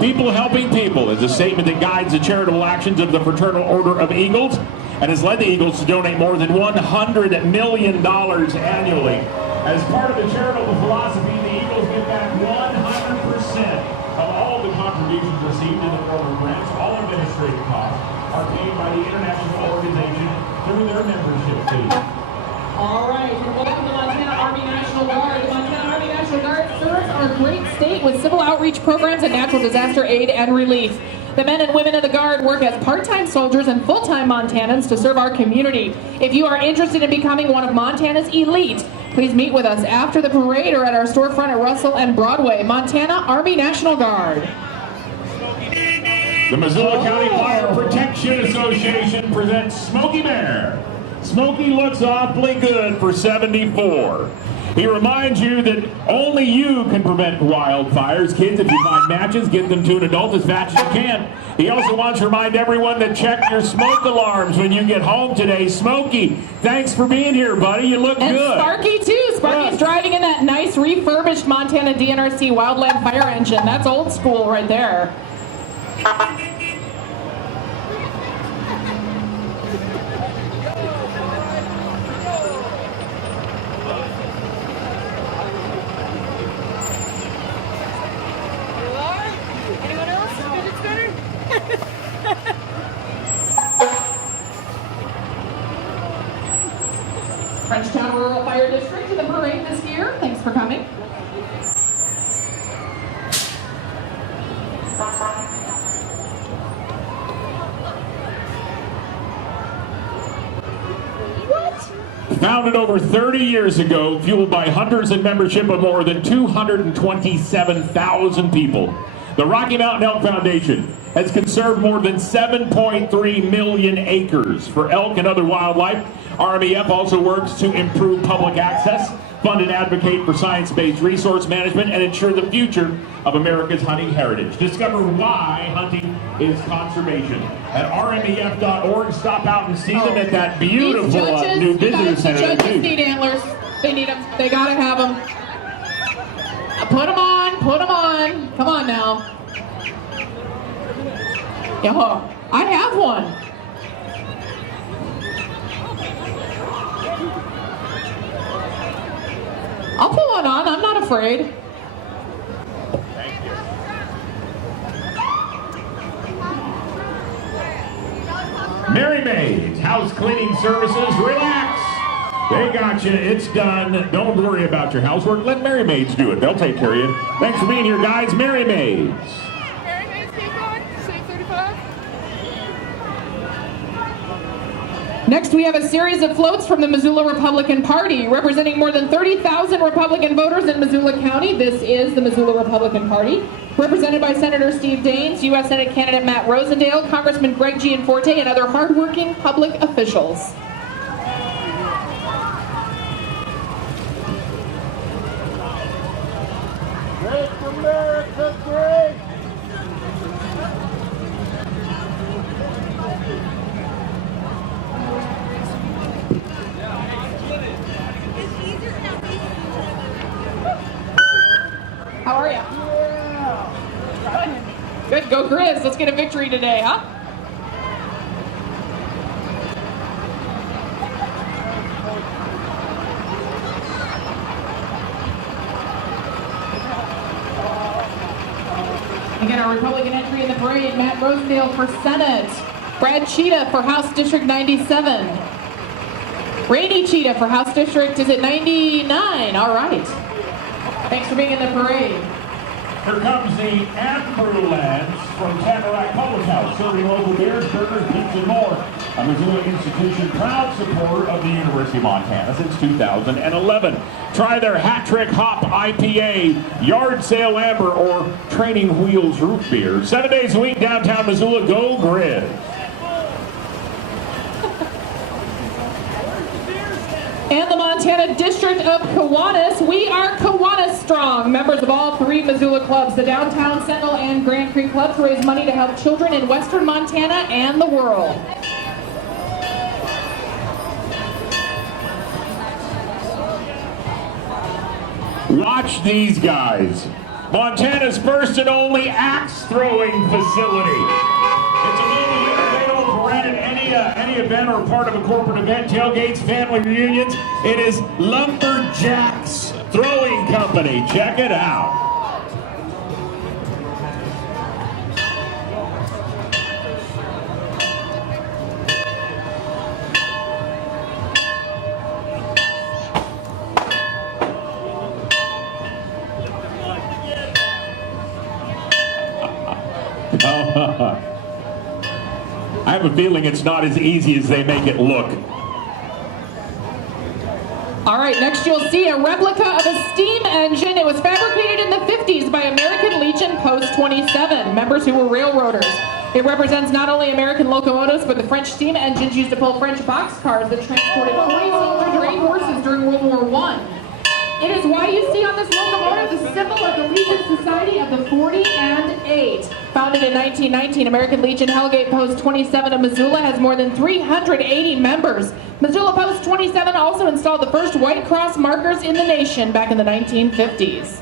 People helping people is a statement that guides the charitable actions of the Fraternal Order of Eagles and has led the Eagles to donate more than $100 million annually. As part of the charitable philosophy, the Eagles give back 100% of all the contributions received in the form of grants. All administrative costs are paid by the international organization through their membership fee. All right, welcome to the Montana Army National Guard. The Montana Army National Guard serves our great state with civil outreach programs and natural disaster aid and relief. The men and women of the Guard work as part-time soldiers and full-time Montanans to serve our community. If you are interested in becoming one of Montana's elite, please meet with us after the parade or at our storefront at Russell and Broadway. Montana Army National Guard. The Missoula County Fire Protection Association presents Smokey Bear. Smokey looks awfully good for 74. He reminds you that only you can prevent wildfires. Kids, if you find matches, get them to an adult as fast as you can. He also wants to remind everyone to check your smoke alarms when you get home today. Smokey, thanks for being here, buddy. You look and good. And Sparky, too. Sparky's driving in that nice refurbished Montana DNRC Wildland Fire engine. That's old school right there. Frenchtown Rural Fire District to the parade this year. Thanks for coming. Founded over 30 years ago, fueled by hunters and membership of more than 227,000 people, the Rocky Mountain Elk Foundation has conserved more than 7.3 million acres for elk and other wildlife. RMEF also works to improve public access, fund and advocate for science-based resource management, and ensure the future of America's hunting heritage. Discover why hunting is conservation at rmef.org. Stop out and see them at that beautiful new visitor center. The judges need antlers. They need them. They gotta have them. Put them on. Put them on. Come on now. Oh, I have one. I'll put one on. I'm not afraid. Thank you. Mary Maids, house cleaning services, relax. They got you. It's done. Don't worry about your housework. Let Mary Maids do it. They'll take care of you. Thanks for being here, guys. Mary Maids. Mary Maids, keep going. Save 35. Next, we have a series of floats from the Missoula Republican Party, representing more than 30,000 Republican voters in Missoula County. This is the Missoula Republican Party, represented by Senator Steve Daines, U.S. Senate candidate Matt Rosendale, Congressman Greg Gianforte, and other hardworking public officials. Make America great! How are you? Good, go Grizz. Let's get a victory today, huh? Again, our Republican entry in the parade, Matt Rosendale for Senate. Brad Cheetah for House District 97. Randy Cheetah for House District, is it 99? All right. Thanks for being in the parade. Here comes the ambulance from Tamarack Public House, serving local beers, burgers, pizza, and more. A Missoula institution, proud supporter of the University of Montana since 2011. Try their Hat Trick Hop IPA, Yard Sale Amber, or Training Wheels Root Beer. 7 days a week, downtown Missoula. Go Grizz! And the Montana District of Kiwanis. We are Kiwanis Strong, members of all three Missoula clubs, the Downtown, Sentinel, and Grand Creek clubs, raise money to help children in western Montana and the world. Watch these guys. Montana's first and only axe throwing facility. It's a mobile unit available for rent at any event or part of a corporate event, tailgates, family reunions. It is Lumberjacks Throwing Company. Check it out. I have a feeling it's not as easy as they make it look. All right, next you'll see a replica of a steam engine. It was fabricated in the 50s by American Legion Post 27, members who were railroaders. It represents not only American locomotives, but the French steam engines used to pull French boxcars that transported 20 soldiers or 8 horses during World War I. It is why you see on this locomotive the symbol of the Legion Society of the 40 and 8. Founded in 1919, American Legion Hellgate Post 27 of Missoula has more than 380 members. Missoula Post 27 also installed the first White Cross markers in the nation back in the 1950s.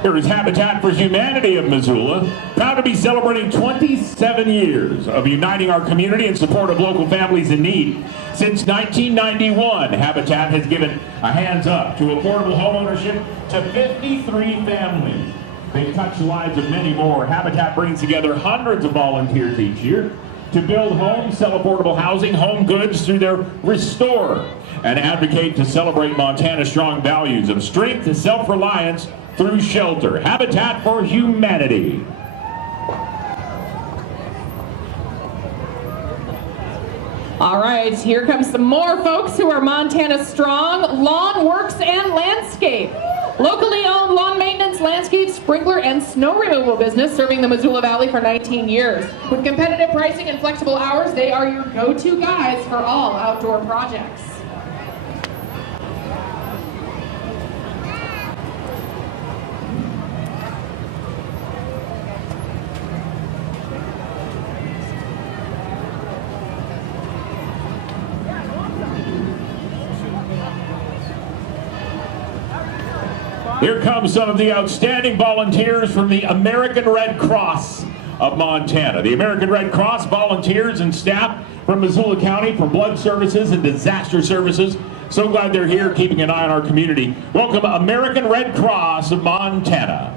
Here is Habitat for Humanity of Missoula, proud to be celebrating 27 years of uniting our community in support of local families in need. Since 1991, Habitat has given a hands up to affordable homeownership to 53 families. They touch the lives of many more. Habitat brings together hundreds of volunteers each year to build homes, sell affordable housing, home goods through their Restore, and advocate to celebrate Montana's strong values of strength and self-reliance through shelter. Habitat for Humanity. All right, here comes some more folks who are Montana strong. Lawn Works and Landscape. Locally owned lawn maintenance, landscape, sprinkler, and snow removal business serving the Missoula Valley for 19 years. With competitive pricing and flexible hours, they are your go-to guys for all outdoor projects. Here comes some of the outstanding volunteers from the American Red Cross of Montana. The American Red Cross volunteers and staff from Missoula County for blood services and disaster services. So glad they're here keeping an eye on our community. Welcome American Red Cross of Montana.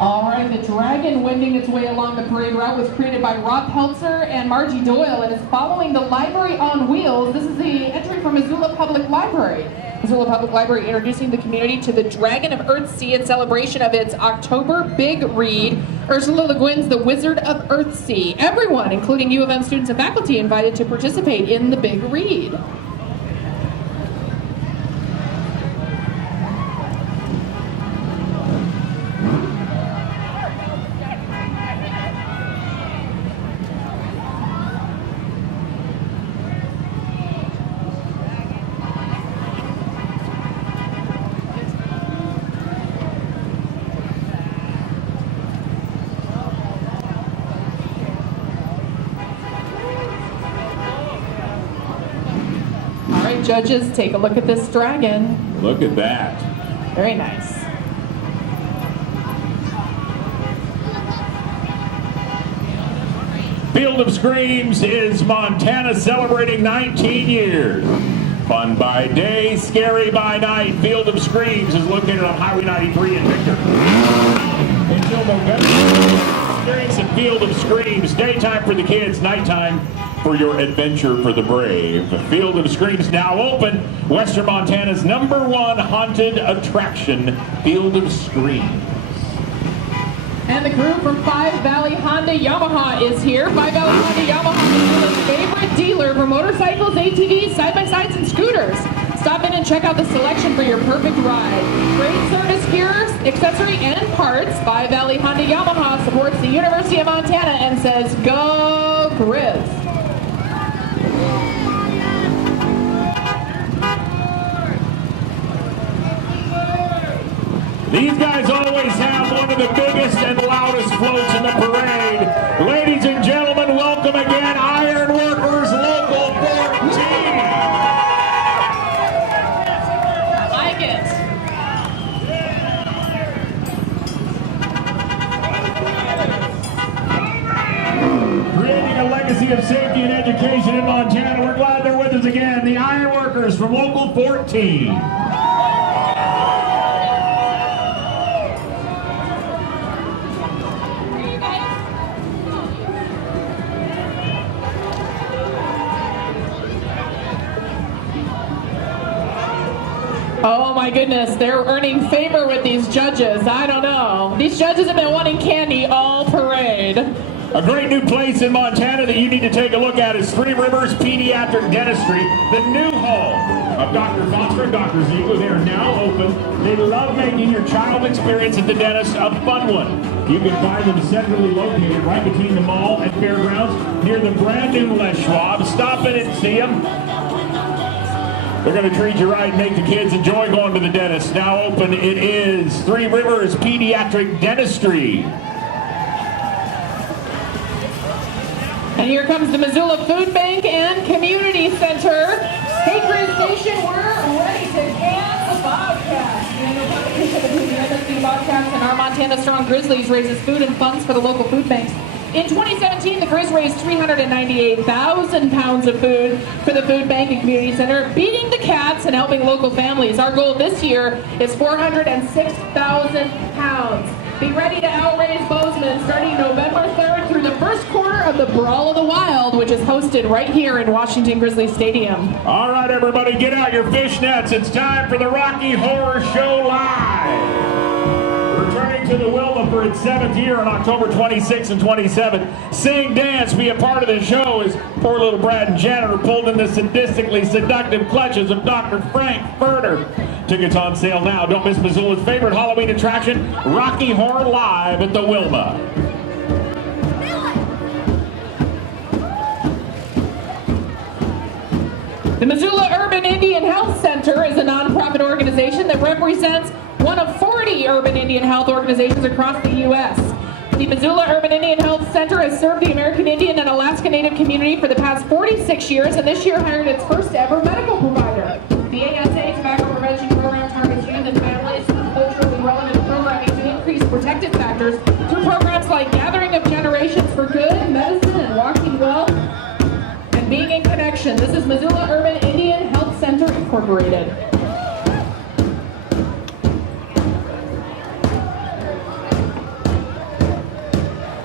All right, the dragon wending its way along the parade route was created by Rob Peltzer and Margie Doyle and is following the Library on Wheels. This is the entry from Missoula Public Library. Missoula Public Library introducing the community to the Dragon of Earthsea in celebration of its October Big Read, Ursula Le Guin's The Wizard of Earthsea. Everyone, including U of M students and faculty, invited to participate in the Big Read. Judges, take a look at this dragon. Look at that. Very nice. Field of Screams is Montana celebrating 19 years. Fun by day, scary by night. Field of Screams is located on Highway 93 in Victor. Until November, experience the Field of Screams. Daytime for the kids, nighttime for your adventure for the brave. The Field of Screams now open. Western Montana's #1 haunted attraction, Field of Screams. And the crew from Five Valley Honda Yamaha is here. Five Valley Honda Yamaha is Missoula's favorite dealer for motorcycles, ATVs, side-by-sides, and scooters. Stop in and check out the selection for your perfect ride. Great service gear, accessory, and parts. By Valley Honda Yamaha supports the University of Montana and says, go Grizz. These guys always have one of the biggest and loudest floats in the parade. Ladies and gentlemen, welcome again, Iron Workers Local 14. I like it. Creating a legacy of safety and education in Montana. We're glad they're with us again. The Iron Workers from Local 14. Oh my goodness, they're earning favor with these judges. I don't know. These judges have been wanting candy all parade. A great new place in Montana that you need to take a look at is Three Rivers Pediatric Dentistry, the new home of Dr. Foster and Dr. Ziegler. They are now open. They love making your child experience at the dentist a fun one. You can find them centrally located right between the mall and fairgrounds near the brand new Les Schwab. Stop in and see them. They're going to treat you right and make the kids enjoy going to the dentist. Now open, it is Three Rivers Pediatric Dentistry. And here comes the Missoula Food Bank and Community Center. Hey, Grizz Nation, we're ready to dance the Bobcats. The annual competition between the MSC Bobcats and our Montana Strong Grizzlies raises food and funds for the local food banks. In 2017, the Grizz raised 398,000 pounds of food for the Food Bank and Community Center, beating the Cats and helping local families. Our goal this year is 406,000 pounds. Be ready to outraise Bozeman starting November 3rd through the first quarter of the Brawl of the Wild, which is hosted right here in Washington Grizzly Stadium. All right, everybody, get out your fishnets. It's time for the Rocky Horror Show Live. Returning to the Wilma for its 7th year on October 26 and 27. Sing, dance, be a part of the show as poor little Brad and Janet are pulled in the sadistically seductive clutches of Dr. Frank Furter. Tickets on sale now. Don't miss Missoula's favorite Halloween attraction, Rocky Horror Live at the Wilma. The Missoula Urban Indian Health Center is a nonprofit organization that represents one of 40 urban Indian health organizations across the U.S. The Missoula Urban Indian Health Center has served the American Indian and Alaska Native community for the past 46 years, and this year hired its first ever medical provider. The ASA Tobacco Prevention Program targets youth and families with culturally relevant programming to increase protective factors through programs like Gathering of Generations for Good, Medicine, and Walking Well, and Being in Connection. This is Missoula Urban Indian Health Center Incorporated.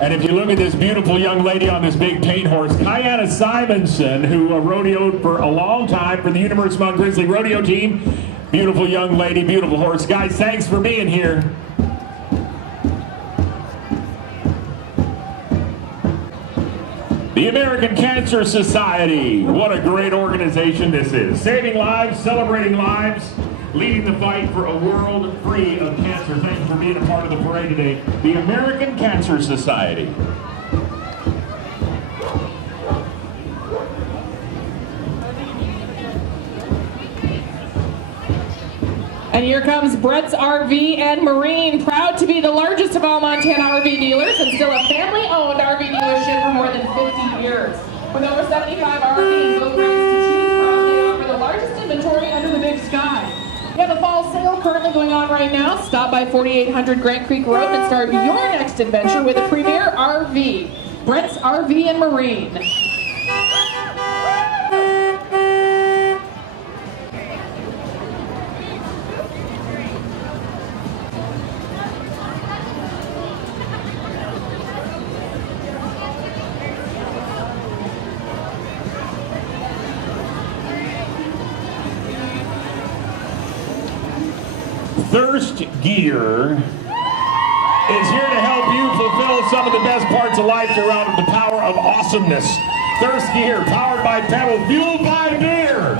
And if you look at this beautiful young lady on this big paint horse, Kiana Simonson, who rodeoed for a long time for the University of Mount Grizzly rodeo team. Beautiful young lady, beautiful horse. Guys, thanks for being here. The American Cancer Society. What a great organization this is. Saving lives, celebrating lives, leading the fight for a world free of cancer. Thanks for being a part of the parade today. The American Cancer Society. And here comes Brett's RV and Marine, proud to be the largest of all Montana RV dealers and still a family-owned RV dealership for more than 50 years. With over 75 RV and boat brands to choose from, they offer the largest inventory under the big sky. We have a fall sale currently going on right now. Stop by 4800 Grant Creek Road and start your next adventure with a premier RV. Brett's RV and Marine. Thirst Gear is here to help you fulfill some of the best parts of life around the power of awesomeness. Thirst Gear, powered by pedal, fueled by beer.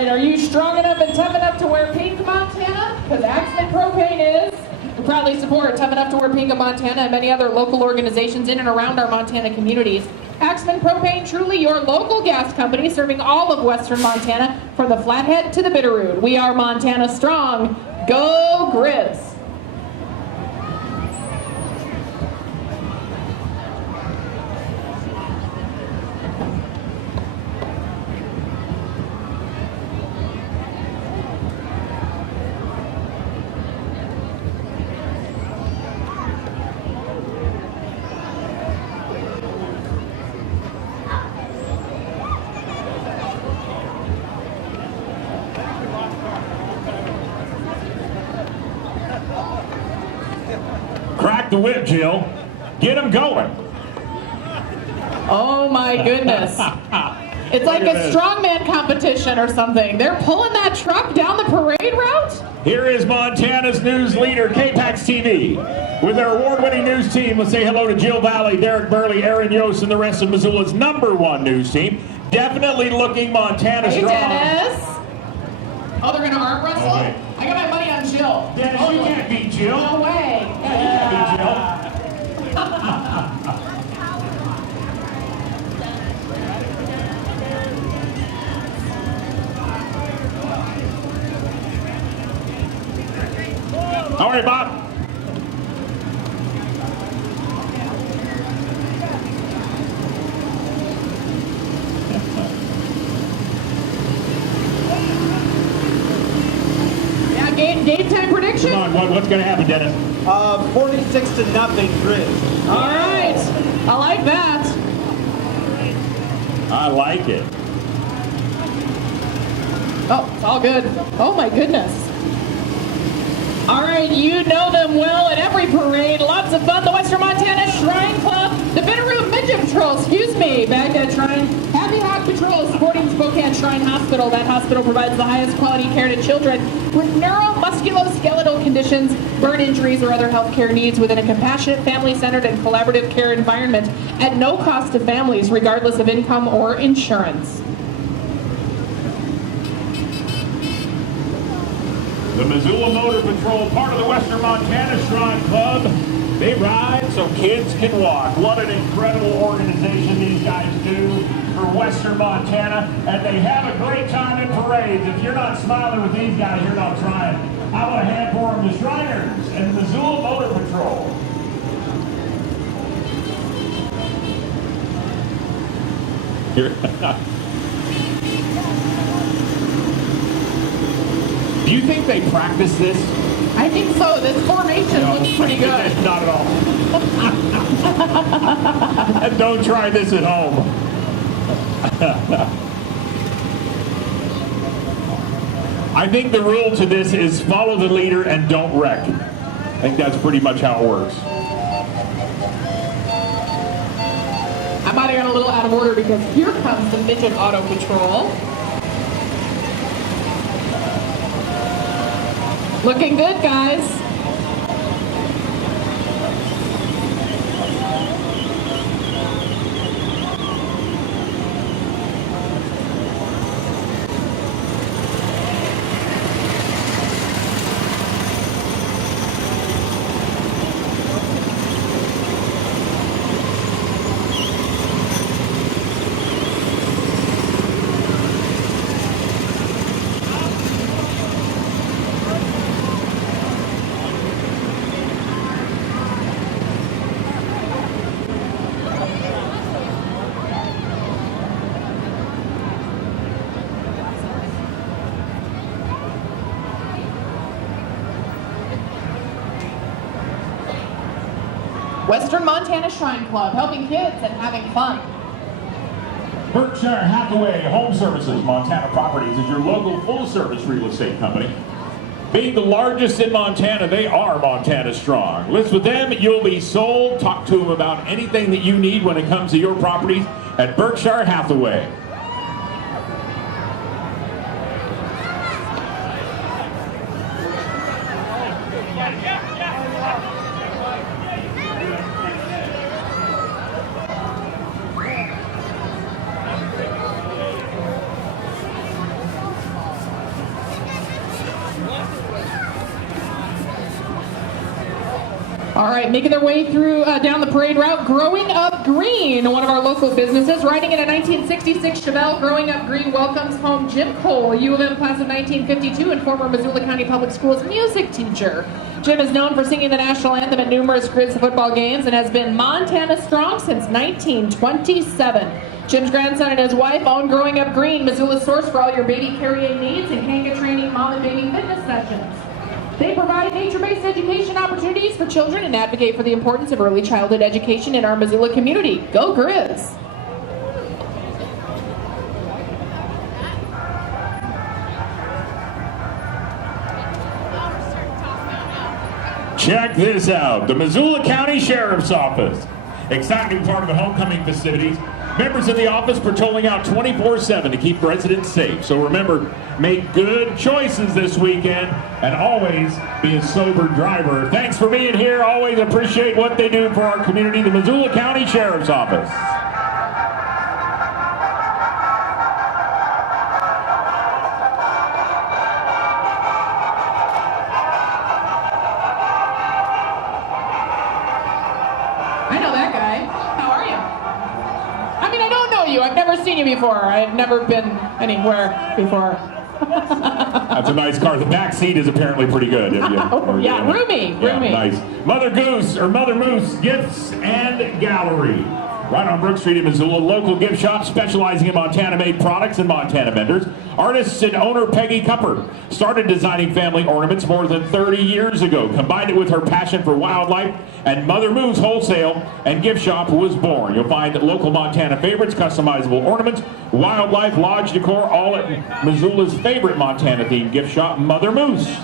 right, are you strong enough and tough enough to wear pink, Montana? Because Axman Propane is. We proudly support Tough Enough to Wear Pink of Montana and many other local organizations in and around our Montana communities. Axman Propane, truly your local gas company, serving all of western Montana, from the Flathead to the Bitterroot. We are Montana strong. Go Grizz! Crack the whip, Jill. Get them going. Oh my goodness. It's like a strongman competition or something. They're pulling that truck down the parade route? Here is Montana's news leader, KPAX TV. With their award-winning news team, let's say hello to Jill Valley, Derek Burley, Aaron Yost, and the rest of Missoula's #1 news team. Definitely looking Montana strong. Dennis. Oh, they're going to arm wrestle? Okay. I got my money on Jill. Dennis, you can't beat Jill. No way. Yeah, you can't beat Jill. All right, Bob. Yeah, game time prediction? Come on, what's going to happen, Dennis? 46-0 Grizz. All right. I like that. I like it. Oh, it's all good. Oh my goodness. All right, you know them well at every parade. Lots of fun. The Western Montana Shrine Club, the Bitterroot Midget Patrol, Baghdad Shrine, Happy Hawk Patrol, supporting Spokane Shrine Hospital. That hospital provides the highest quality care to children with neuromusculoskeletal conditions, burn injuries, or other health care needs within a compassionate, family-centered, and collaborative care environment at no cost to families, regardless of income or insurance. The Missoula Motor Patrol, part of the Western Montana Shrine Club. They ride so kids can walk. What an incredible organization these guys do for Western Montana. And they have a great time in parades. If you're not smiling with these guys, you're not trying. I want a hand for them, the Shriners and the Missoula Motor Patrol. Do you think they practice this? I think so. This formation looks pretty good. Not at all. Don't try this at home. I think the rule to this is follow the leader and don't wreck. I think that's pretty much how it works. I might have got a little out of order because here comes the Midget Auto Patrol. Looking good, guys. Western Montana Shrine Club, helping kids and having fun. Berkshire Hathaway Home Services Montana Properties is your local full-service real estate company. Being the largest in Montana, they are Montana strong. List with them, you'll be sold. Talk to them about anything that you need when it comes to your properties at Berkshire Hathaway. All right, making their way through down the parade route, Growing Up Green, one of our local businesses. Riding in a 1966 Chevelle, Growing Up Green welcomes home Jim Cole, a U of M class of 1952 and former Missoula County Public Schools music teacher. Jim is known for singing the national anthem at numerous Grizz football games and has been Montana strong since 1927. Jim's grandson and his wife own Growing Up Green, Missoula's source for all your baby carrying needs and Kanka training, mom and baby fitness sessions. They provide nature-based education opportunities for children and advocate for the importance of early childhood education in our Missoula community. Go Grizz! Check this out, the Missoula County Sheriff's Office. Exciting part of the homecoming festivities. Members of the office patrolling out 24/7 to keep residents safe. So remember, make good choices this weekend and always be a sober driver. Thanks for being here. Always appreciate what they do for our community, the Missoula County Sheriff's Office. I know that guy. How are you? I mean, I don't know you. I've never seen you before. I've never been anywhere before. That's a nice car. The back seat is apparently pretty good. Yeah, roomy. Yeah, nice. Mother Moose Gifts and Gallery. Right on Brook Street in Missoula, local gift shop specializing in Montana-made products and Montana vendors. Artist and owner Peggy Cupper started designing family ornaments more than 30 years ago. Combined it with her passion for wildlife, and Mother Moose Wholesale and Gift Shop was born. You'll find local Montana favorites, customizable ornaments, wildlife, lodge decor, all at Missoula's favorite Montana-themed gift shop, Mother Moose.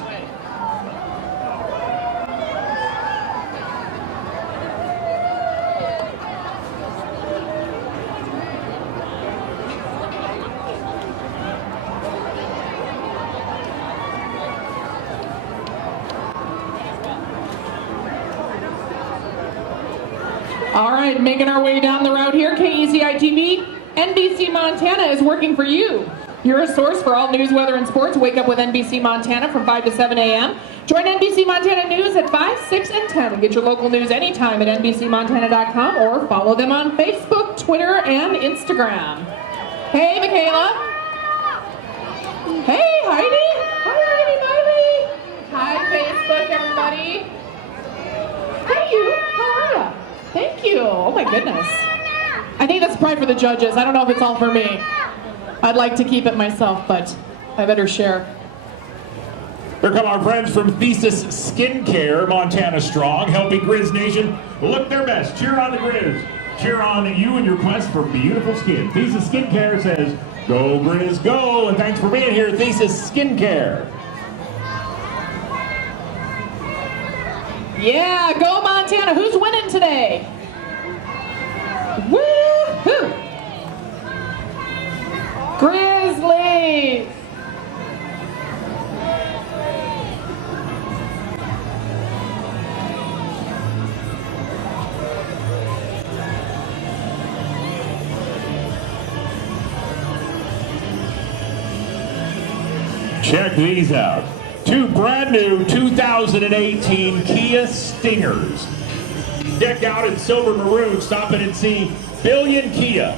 All right, making our way down the route here, KECI-TV, NBC Montana is working for you. You're a source for all news, weather, and sports. Wake up with NBC Montana from 5 to 7 a.m. Join NBC Montana News at 5, 6, and 10 and get your local news anytime at NBCMontana.com or follow them on Facebook, Twitter, and Instagram. Hey, Michaela. Hey, Heidi. Hi, Heidi. Hi, Facebook, everybody. Hi, you. How are you? Thank you. Oh my goodness. I think that's pride for the judges. I don't know if it's all for me. I'd like to keep it myself, but I better share. Here come our friends from Thesis Skincare, Montana Strong, helping Grizz Nation look their best. Cheer on the Grizz. Cheer on you and your quest for beautiful skin. Thesis Skincare says, go Grizz, go. And thanks for being here, Thesis Skincare. Yeah, go Montana. Who's winning today? Woo-hoo! Grizzlies! Check these out. Two brand new 2018 Kia Stingers. Decked out in silver maroon, stop in and see Billion Kia.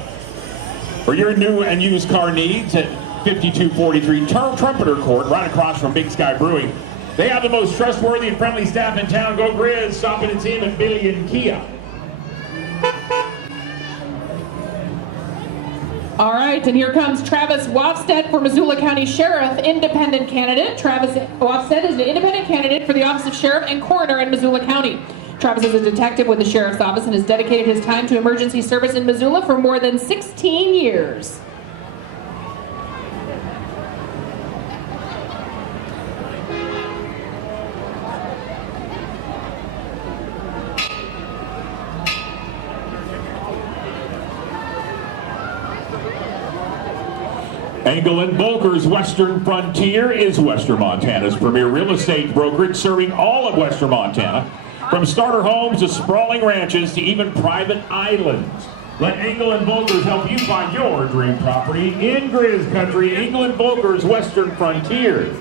For your new and used car needs at 5243 Trumpeter Court, right across from Big Sky Brewing. They have the most trustworthy and friendly staff in town. Go Grizz, stop in and see them at Billion Kia. All right, and here comes Travis Wofstead for Missoula County Sheriff, independent candidate. Travis Wofstead is an independent candidate for the office of Sheriff and Coroner in Missoula County. Travis is a detective with the Sheriff's Office and has dedicated his time to emergency service in Missoula for more than 16 years. Engel & Volker's Western Frontier is Western Montana's premier real estate brokerage, serving all of Western Montana, from starter homes to sprawling ranches to even private islands. Let Engel & Volker's help you find your dream property in Grizz Country. Engel & Volker's Western Frontier.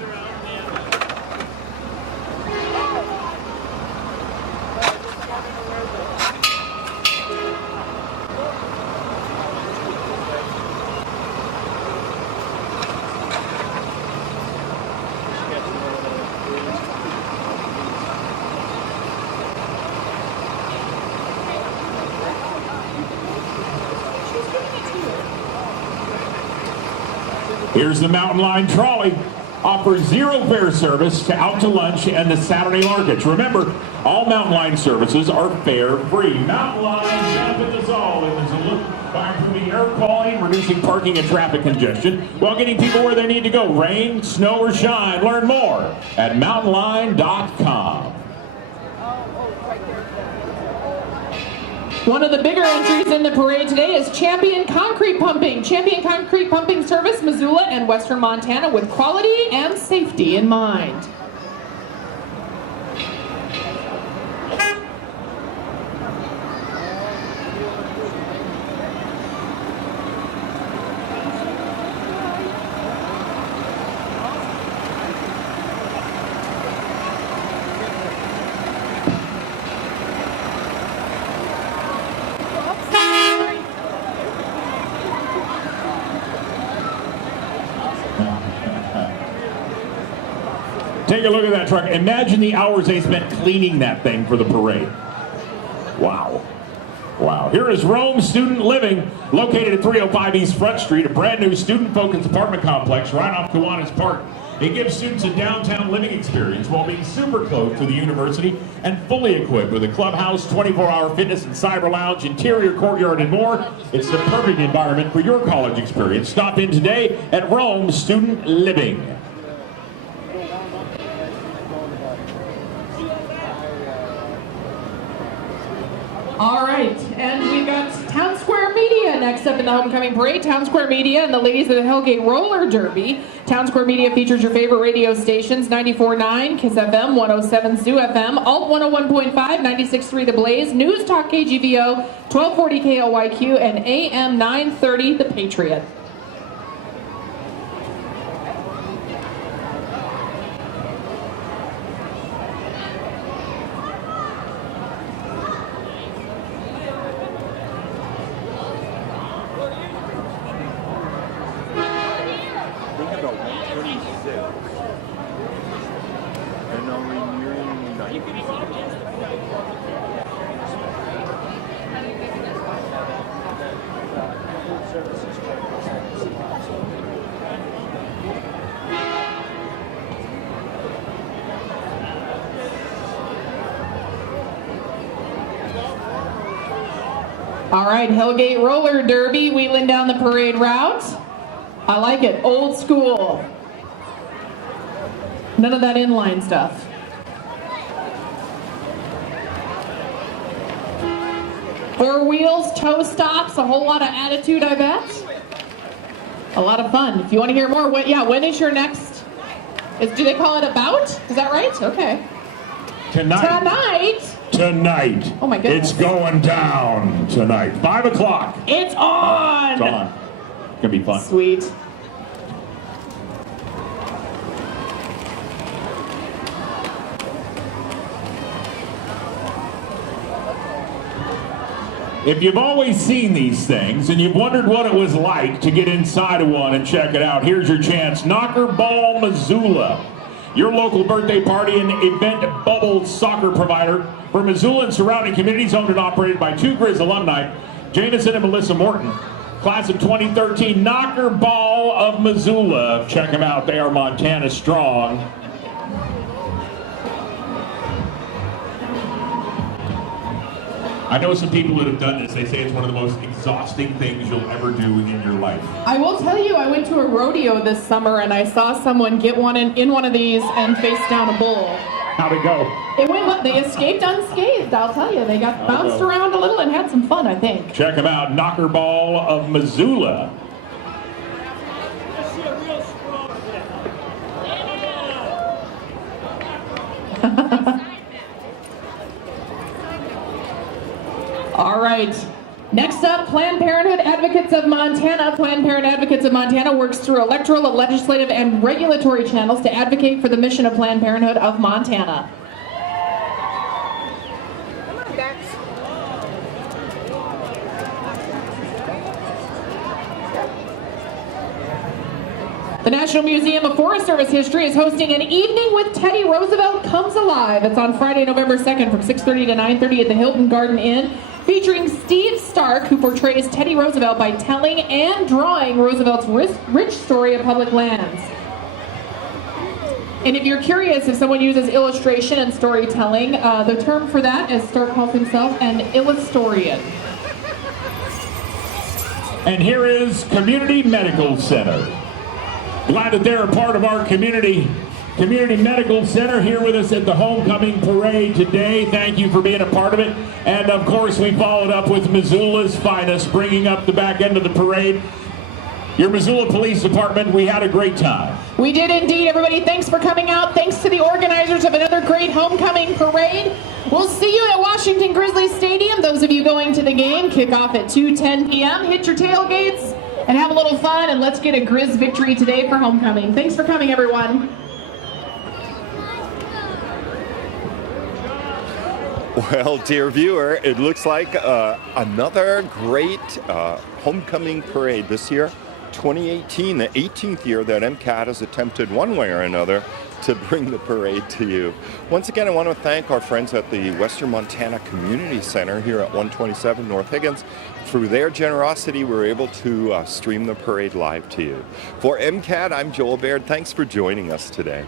Here's the Mountain Line Trolley. Offers zero fare service to out to lunch and the Saturday markets. Remember, all Mountain Line services are fare free. Mountain Line benefits us all in Missoula by improving air quality, reducing parking and traffic congestion, while getting people where they need to go, rain, snow, or shine. Learn more at mountainline.com. One of the bigger entries in the parade today is Champion Concrete Pumping. Champion Concrete Pumping Service, Missoula and Western Montana, with quality and safety in mind. Take a look at that truck. Imagine the hours they spent cleaning that thing for the parade. Wow. Wow. Here is Rome Student Living, located at 305 East Front Street, a brand new student-focused apartment complex right off Kiwanis Park. It gives students a downtown living experience while being super close to the university and fully equipped with a clubhouse, 24-hour fitness and cyber lounge, interior courtyard, and more. It's the perfect environment for your college experience. Stop in today at Rome Student Living. All right, and we've got Town Square Media next up in the homecoming parade. Town Square Media and the ladies of the Hellgate Roller Derby. Town Square Media features your favorite radio stations: 94.9 KISS FM, 107 Zoo FM, Alt 101.5, 96.3 The Blaze, News Talk KGVO, 1240 KLYQ, and AM 930 The Patriot. All right, Hellgate Roller Derby, wheeling down the parade route. I like it, old school. None of that inline stuff. Four wheels, toe stops, a whole lot of attitude, I bet. A lot of fun. If you want to hear more, when is your next? Do they call it a bout? Is that right? Okay. Tonight. Oh my goodness. It's going down tonight. 5 o'clock. It's on! It's on. It's gonna be fun. Sweet. If you've always seen these things and you've wondered what it was like to get inside of one and check it out, here's your chance. Knocker Ball, Missoula. Your local birthday party and event bubble soccer provider for Missoula and surrounding communities, owned and operated by two Grizz alumni, Jamison and Melissa Morton. Class of 2013, Knocker Ball of Missoula. Check them out. They are Montana strong. I know some people that have done this. They say it's one of the most exhausting things you'll ever do in your life. I will tell you, I went to a rodeo this summer and I saw someone get one in one of these and face down a bull. How'd it go? They escaped unscathed, I'll tell you. They got bounced around a little and had some fun, I think. Check them out, Knocker Ball of Missoula. All right. Next up, Planned Parenthood Advocates of Montana. Planned Parenthood Advocates of Montana works through electoral, legislative, and regulatory channels to advocate for the mission of Planned Parenthood of Montana. The National Museum of Forest Service History is hosting an Evening with Teddy Roosevelt Comes Alive. It's on Friday, November 2nd from 6:30 to 9:30 at the Hilton Garden Inn. featuring Steve Stark, who portrays Teddy Roosevelt by telling and drawing Roosevelt's rich story of public lands. And if you're curious if someone uses illustration and storytelling, the term for that, as Stark calls himself, an illustorian. And here is Community Medical Center. Glad that they're a part of our community medical center here with us at the homecoming parade today. Thank you for being a part of it. And of course, we followed up with Missoula's finest, bringing up the back end of the parade. Your Missoula Police Department, we had a great time. We did indeed, everybody. Thanks for coming out. Thanks to the organizers of another great homecoming parade. We'll see you at Washington Grizzlies Stadium. Those of you going to the game, kick off at 2:10 p.m. Hit your tailgates and have a little fun, and let's get a Grizz victory today for homecoming. Thanks for coming, everyone. Well, dear viewer, it looks like another great homecoming parade this year. 2018, the 18th year that MCAT has attempted one way or another to bring the parade to you. Once again, I want to thank our friends at the Western Montana Community Center here at 127 North Higgins. Through their generosity, we're able to stream the parade live to you. For MCAT, I'm Joel Baird. Thanks for joining us today.